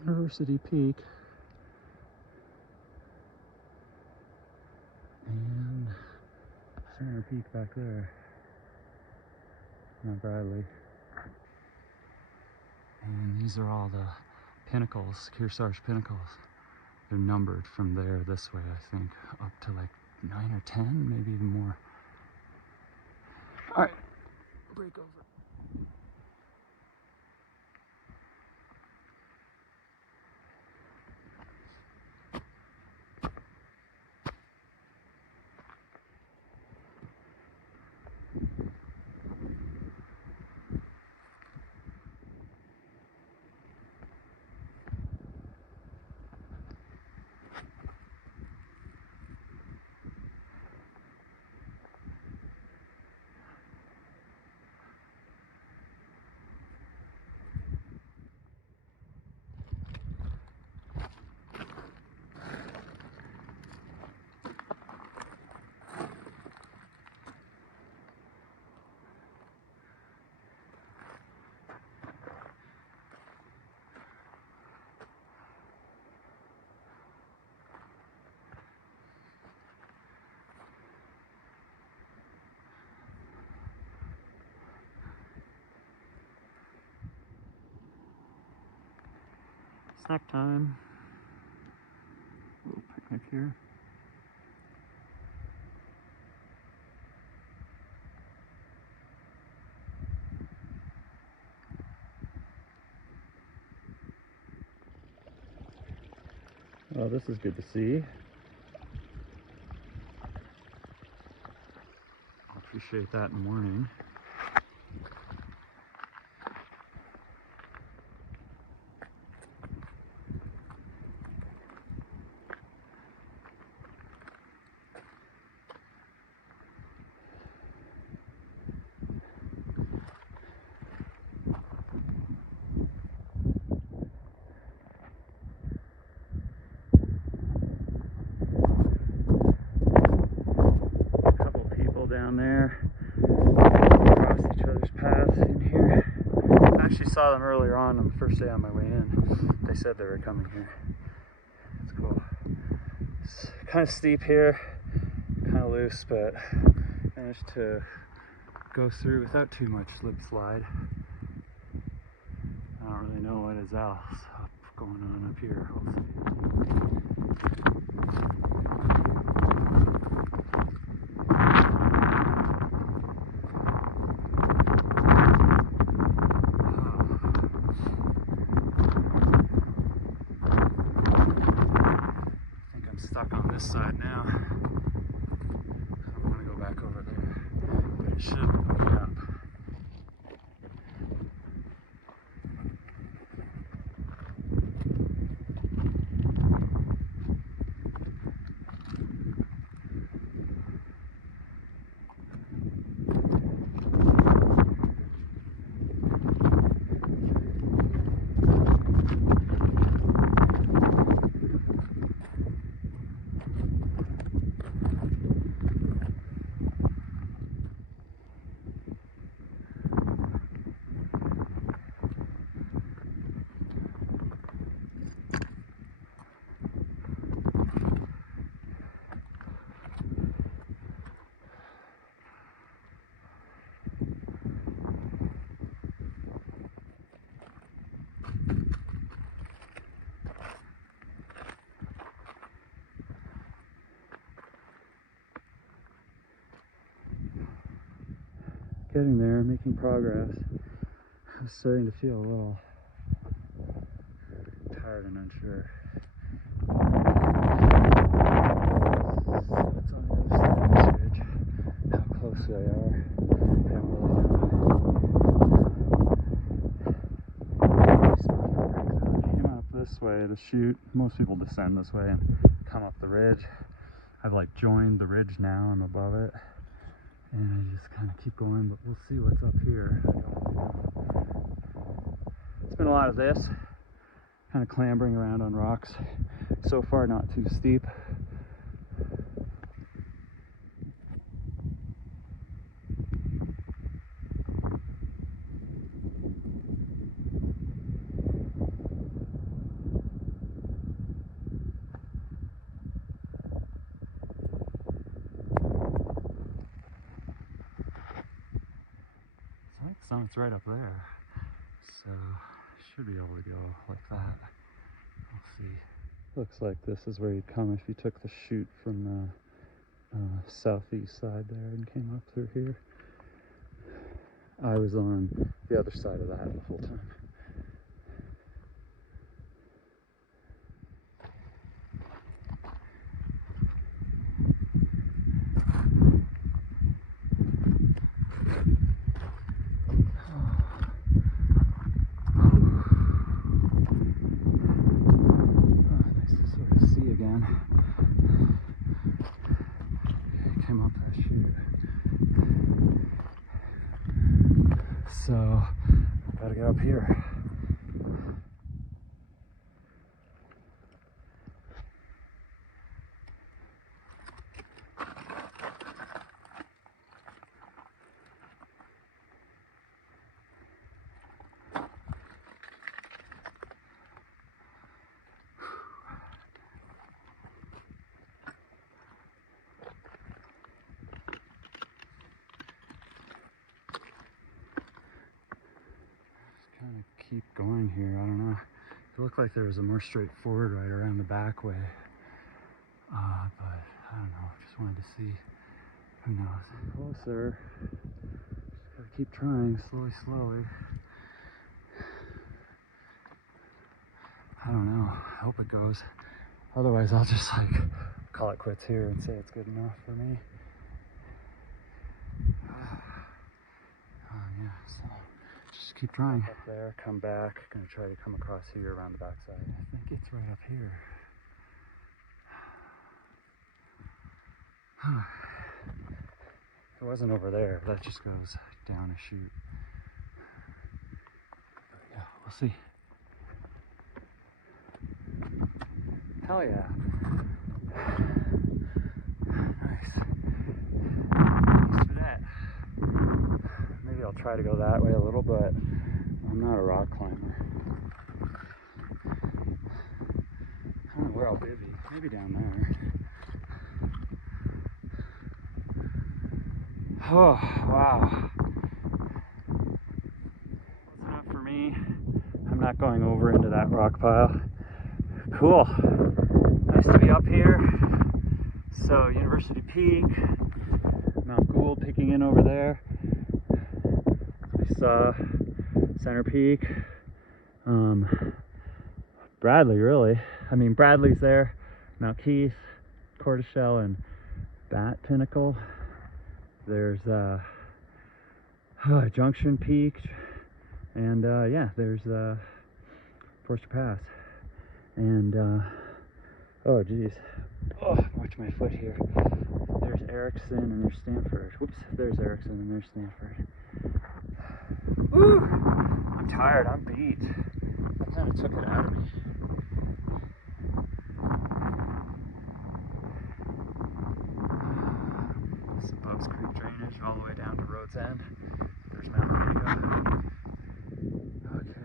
University Peak. And Center Peak back there. Not Bradley. these are all the pinnacles, Kearsarge pinnacles. They're numbered from there this way, I think, up to like 9 or 10, maybe even more. All right, break over. Snack time. A little picnic here. Oh, this is good to see. I appreciate that in the morning. Down there, across each other's paths in here. I actually saw them earlier on the first day on my way in. They said they were coming here. It's cool. It's kind of steep here, kind of loose, but managed to go through without too much slip slide. I don't really know what is else going on up here. We'll see. Stuck on this side now. I don't want to go back over there, but it should open up. Getting there, making progress. I was starting to feel a little tired and unsure. What's on the other side of this ridge? How close they are? I don't really know. I came up this way to shoot. Most people descend this way and come up the ridge. I've like joined the ridge now. I'm above it. And I just kind of keep going, but we'll see what's up here. I don't know. It's been a lot of this, kind of clambering around on rocks. So far, not too steep. It's right up there, so Should be able to go like that. We'll see. Looks like this is where you'd come if you took the chute from the southeast side there and came up through here. I was on the other side of that the whole time. So, gotta get up here. Kind of keep going here. I don't know. It looked like there was a more straightforward right around the back way. But I don't know. Just wanted to see. Who knows? Closer. Just gotta keep trying slowly. I don't know. I hope it goes. Otherwise, I'll just like call it quits here and say it's good enough for me. Yeah, so just keep trying. Up there, come back. Gonna try to come across here around the backside. I think it's right up here. If it wasn't over there, that just goes down a chute. But yeah, we'll see. Hell yeah. Nice. Thanks for that. Maybe I'll try to go that way a little, but I'm not a rock climber. I don't know where I'll be. Maybe down there. Oh, wow. That's enough for me. I'm not going over into that rock pile. Cool. Nice to be up here. So, University Peak, Mount Gould peeking in over there. We saw Center Peak. Bradley, really. I mean, Bradley's there. Mount Keith, Tortoiseshell, and Bat Pinnacle. There's Junction Peak, and yeah, there's Forster Pass, and oh geez, oh, watch my foot here. There's Erickson and there's Stanford. Whoops, there's Erickson and there's Stanford. Woo! I'm tired. I'm beat. That kind of took it out of me. Bugs Creek drainage all the way down to Road's End. There's Mount Video. Okay.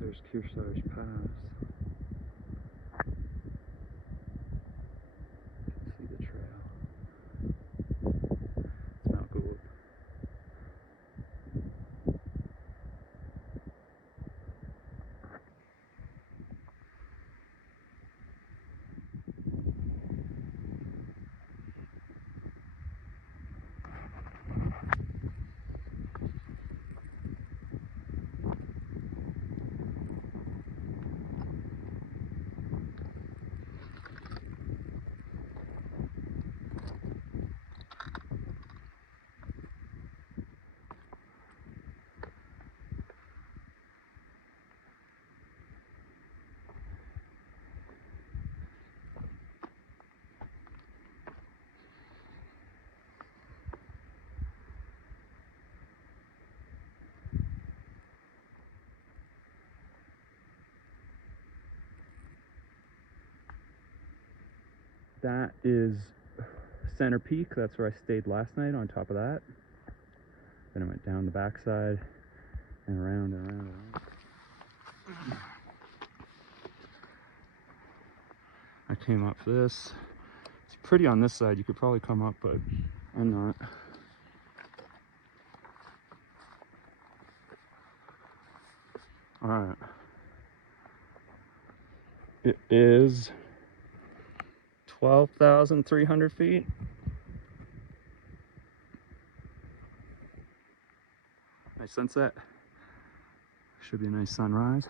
There's Kearsarge Pass. You can see the trail. It's Mount Gould. That is Center Peak. That's where I stayed last night, on top of that. Then I went down the backside and around and around and around. I came up this. It's pretty on this side. You could probably come up, but I'm not. All right. It is 12,300 feet. Nice sunset. Should be a nice sunrise.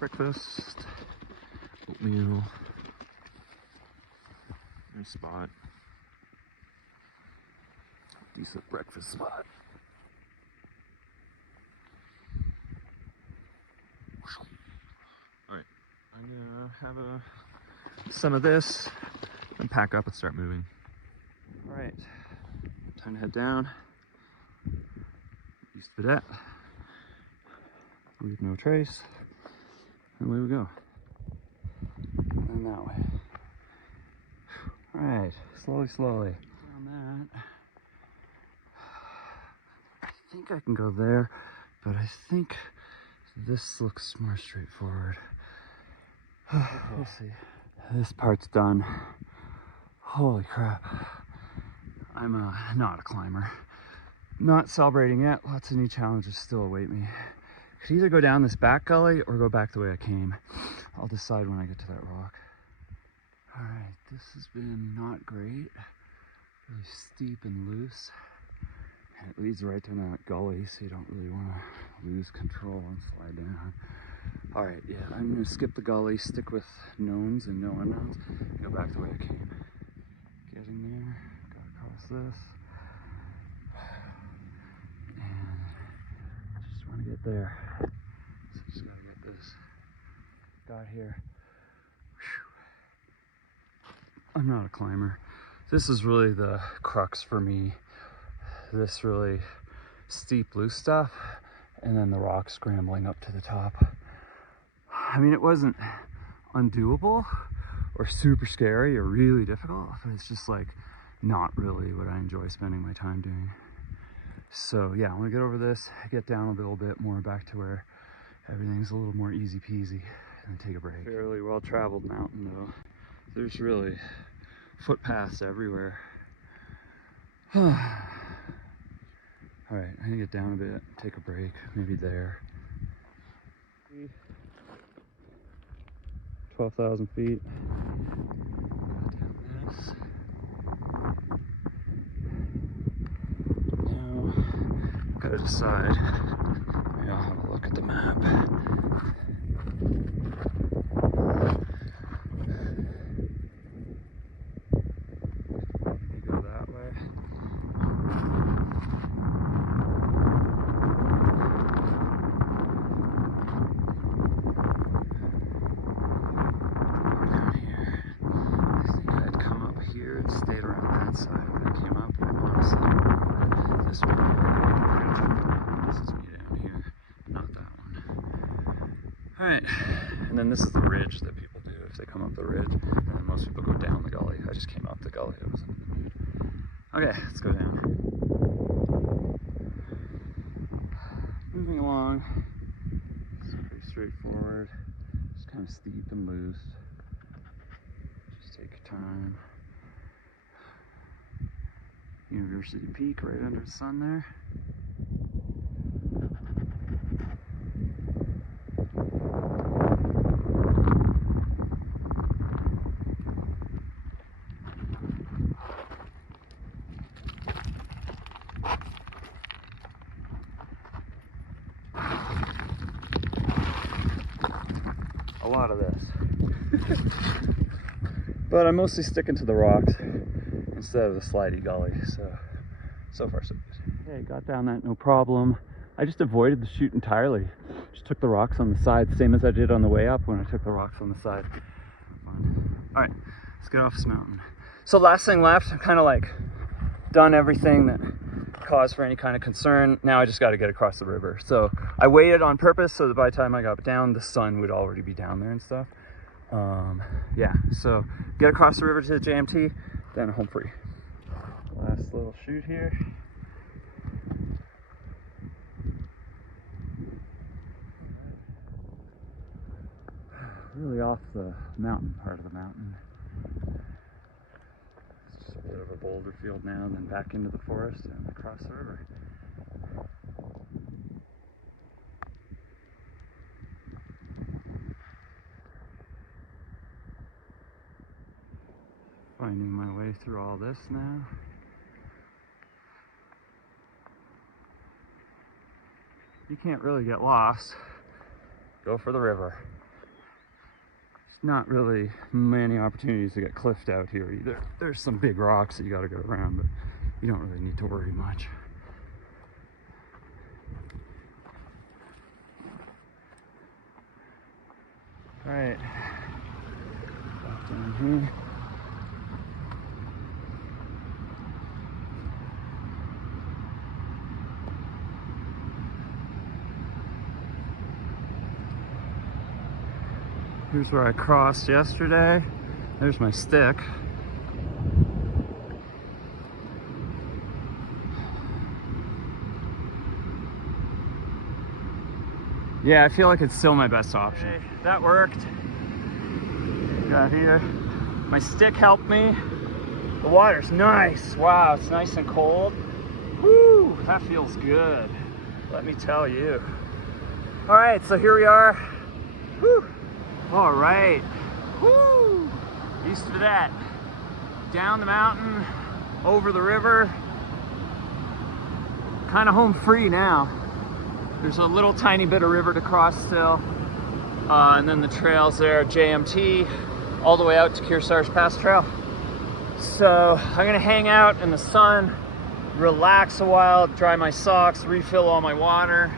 breakfast. Oatmeal. Nice spot. Decent breakfast spot. Alright, I'm gonna have some of this and pack up and start moving. Alright, time to head down. East Vidette. Leave no trace. And away we go. And that way. Alright, slowly, slowly. On that. I think I can go there, but I think this looks more straightforward. Okay. We'll see. This part's done. Holy crap. I'm not a climber. Not celebrating yet. Lots of new challenges still await me. Could either go down this back gully or go back the way I came. I'll decide when I get to that rock. Alright, this has been not great. Really steep and loose. And it leads right down that gully, so you don't really want to lose control and slide down. Alright, yeah, I'm going to skip the gully, stick with knowns and no unknowns, and go back the way I came. Getting there, got across this. And I just want to get there. So just got to get this. Got here. Whew. I'm not a climber. This is really the crux for me. This really steep, loose stuff, and then the rock scrambling up to the top. I mean, it wasn't undoable or super scary or really difficult, but it's just like not really what I enjoy spending my time doing. So yeah, I want to get over this, get down a little bit more back to where everything's a little more easy peasy, and take a break. Fairly well-traveled mountain though. There's really footpaths everywhere. All right, I need to get down a bit, take a break, maybe there. 12,000 feet. Down this. Now, gotta decide. Maybe I'll have a look at the map. Maybe go that way. Stayed around that side when I came up, and honestly, this would be this is me down here, not that one. Alright, and then this is the ridge that people do if they come up the ridge, and then most people go down the gully. I just came up the gully, I wasn't in the mood. Okay, let's go down. Moving along, it's pretty straightforward, just kind of steep and loose. Just take your time. University Peak right under the sun there. A lot of this. But I'm mostly sticking to the rocks instead of the slidey gully, so far so good. Okay, got down that no problem. I just avoided the chute entirely. Just took the rocks on the side, same as I did on the way up when I took the rocks on the side. Alright, let's get off this mountain. So last thing left, I've kind of like done everything that caused for any kind of concern. Now I just got to get across the river. So I waited on purpose so that by the time I got down, the sun would already be down there and stuff. Yeah, so get across the river to the JMT, then home free. Last little chute here. Really off the mountain part of the mountain. It's just a bit of a boulder field now, then back into the forest and across the river. Finding my way through all this now. You can't really get lost. Go for the river. not really many opportunities to get cliffed out here either. There's some big rocks that you got to go around, but you don't really need to worry much. All right, back down here. Here's where I crossed yesterday. There's my stick. Yeah, I feel like it's still my best option. Okay, that worked. Got here. My stick helped me. The water's nice. Wow, it's nice and cold. Woo, that feels good. Let me tell you. All right, so here we are. Woo. All right. Woo. East of Vidette. Down the mountain, over the river. Kind of home free now. There's a little tiny bit of river to cross still. And then the trails there, JMT, all the way out to Kearsarge Pass Trail. So I'm gonna hang out in the sun, relax a while, dry my socks, refill all my water,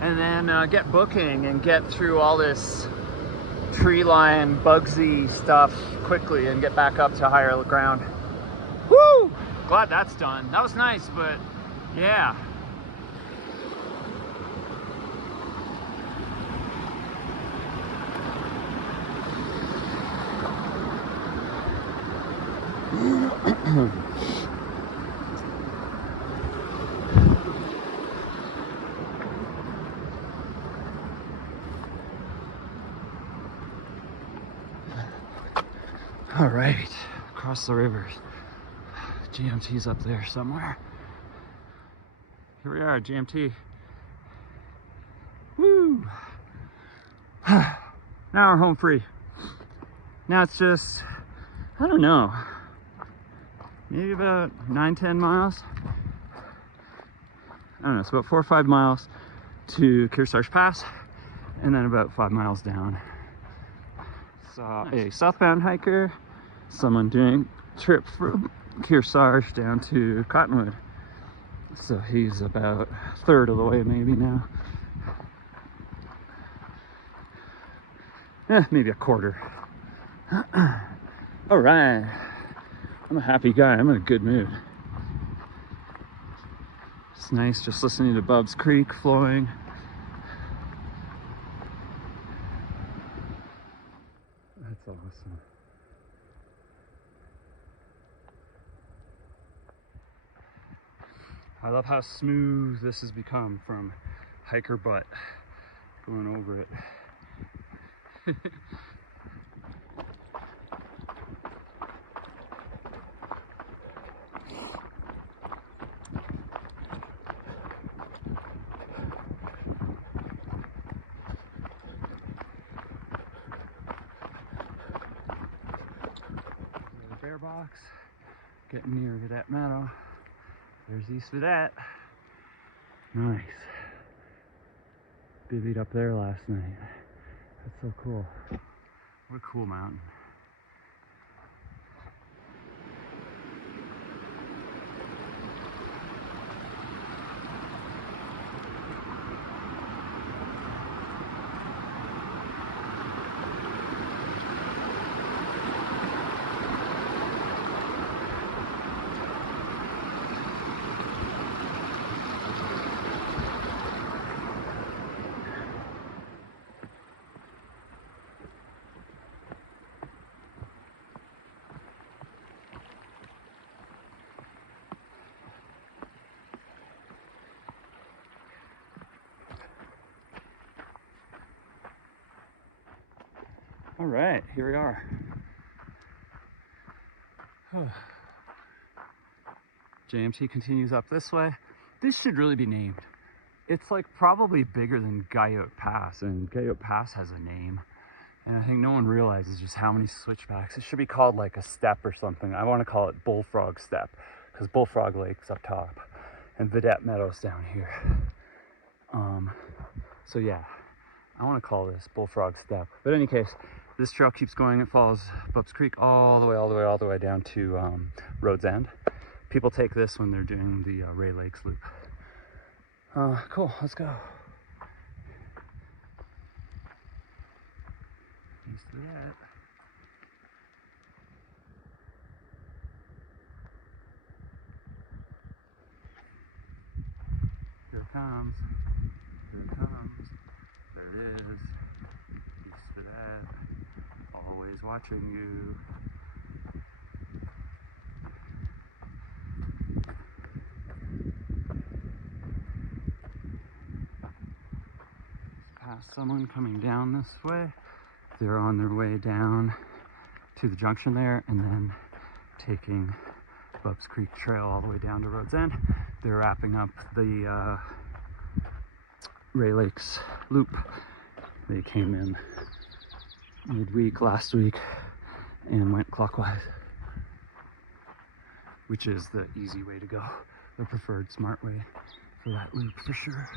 and then get booking and get through all this tree line, bugsy stuff quickly and get back up to higher ground. Woo! Glad that's done. That was nice, but yeah. All right, across the rivers. GMT's up there somewhere. Here we are, GMT. Woo! Now we're home free. Now it's just, I don't know, maybe about 9-10 miles. I don't know, it's about 4 or 5 miles to Kearsarge Pass, and then about 5 miles down. Saw a southbound hiker, someone doing a trip from Kearsarge down to Cottonwood. So he's about a third of the way maybe now. Maybe a quarter. All right, I'm a happy guy. I'm in a good mood. It's nice just listening to Bub's Creek flowing. That's awesome. I love how smooth this has become from hiker butt going over it. Bear box, getting near Vidette Meadow. There's East Vidette. Nice. Bivvied up there last night. That's so cool. What a cool mountain. All right, here we are. JMT continues up this way. This should really be named. It's like probably bigger than Guyot Pass, and Guyot Pass has a name. And I think no one realizes just how many switchbacks. It should be called like a step or something. I want to call it Bullfrog Step, because Bullfrog Lake's up top and Vidette Meadows down here. So yeah, I want to call this Bullfrog Step. But in any case, This trail keeps going. It follows Bubs Creek all the way down to Road's End. People take this when they're doing the Ray Lakes loop. Cool, let's go. Used to that. Here it comes. Here it comes. There it is. Used to that. Always watching you. Past someone coming down this way. They're on their way down to the junction there and then taking Bubs Creek Trail all the way down to Road's End. They're wrapping up the Ray Lakes loop. They came in midweek last week and went clockwise, which is the easy way to go, the preferred smart way for that loop for sure.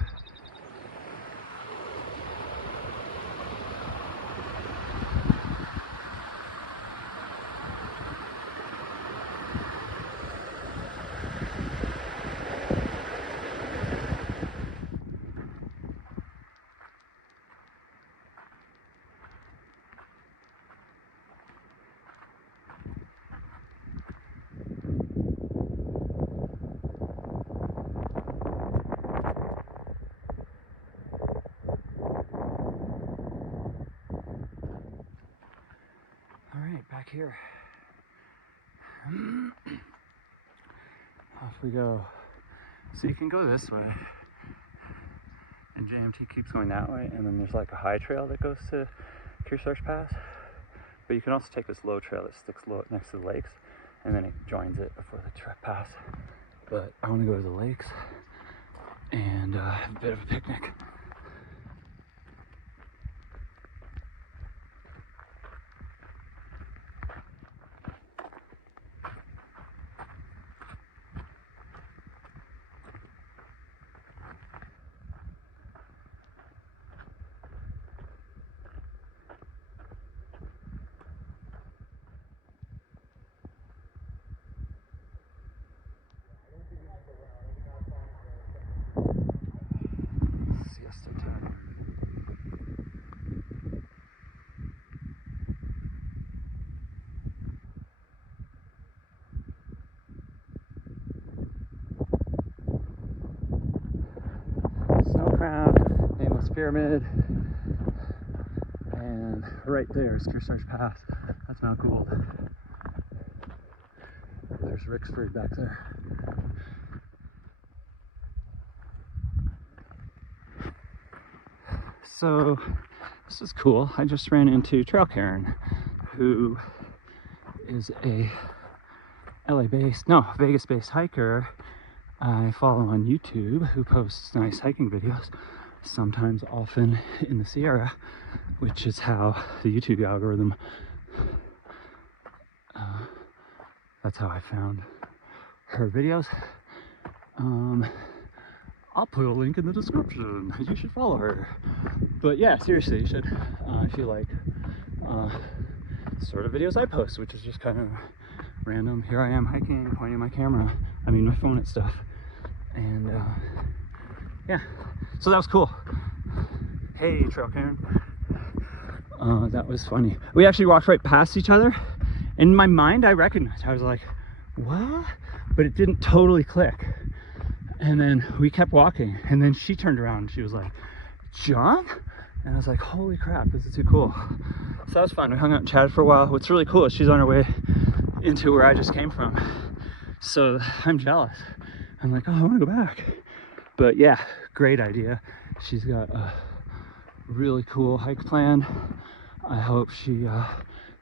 Back here. Off we go. So you can go this way, and JMT keeps going that way, and then there's like a high trail that goes to Kearsarge Pass. But you can also take this low trail that sticks low next to the lakes, and then it joins it before the trek pass. But I want to go to the lakes and have a bit of a picnic. Pyramid, and right there is Kearsarge Pass. That's Mount Gould. There's Ricksford back there. So this is cool. I just ran into Trail Karen, who is a Vegas-based hiker I follow on YouTube, who posts nice hiking videos. Sometimes often in the Sierra, which is how the YouTube algorithm, that's how I found her videos. I'll put a link in the description. You should follow her. But yeah, seriously, you should, if you like sort of videos I post, which is just kind of random. Here I am hiking, pointing my phone at stuff. And yeah, so that was cool. Hey, Trail Karen. That was funny. We actually walked right past each other. In my mind, I recognized. I was like, what? But it didn't totally click. And then we kept walking. And then she turned around and she was like, John? And I was like, holy crap, this is too cool. So that was fun. We hung out and chatted for a while. What's really cool is she's on her way into where I just came from. So I'm jealous. I'm like, oh, I want to go back. But yeah, great idea. She's got a really cool hike planned. I hope she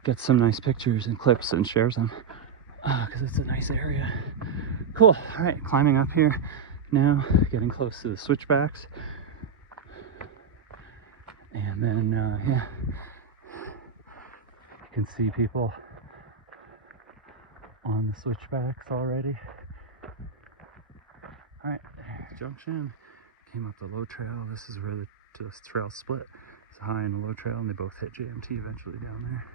gets some nice pictures and clips and shares them, because it's a nice area. Cool. All right, climbing up here now, getting close to the switchbacks. And then, yeah, you can see people on the switchbacks already. All right, junction. Came up the low trail. This is where the trail split. There's a high and a low trail, and they both hit JMT eventually down there.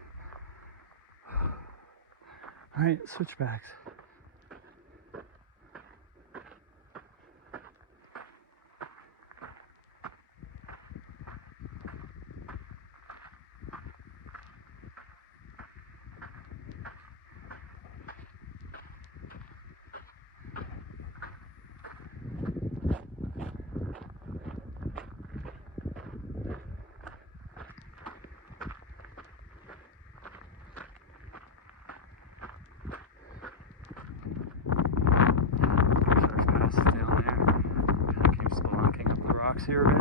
All right, switchbacks. Here a bit.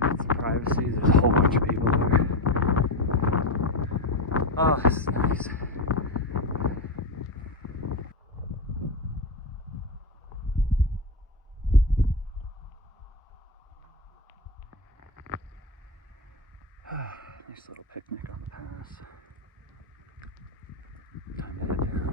Get some privacy. There's a whole bunch of people there. Oh, this is nice. Nice little picnic on the pass. Time to head down.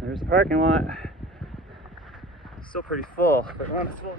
There's the parking lot. Still pretty full, but when it's full,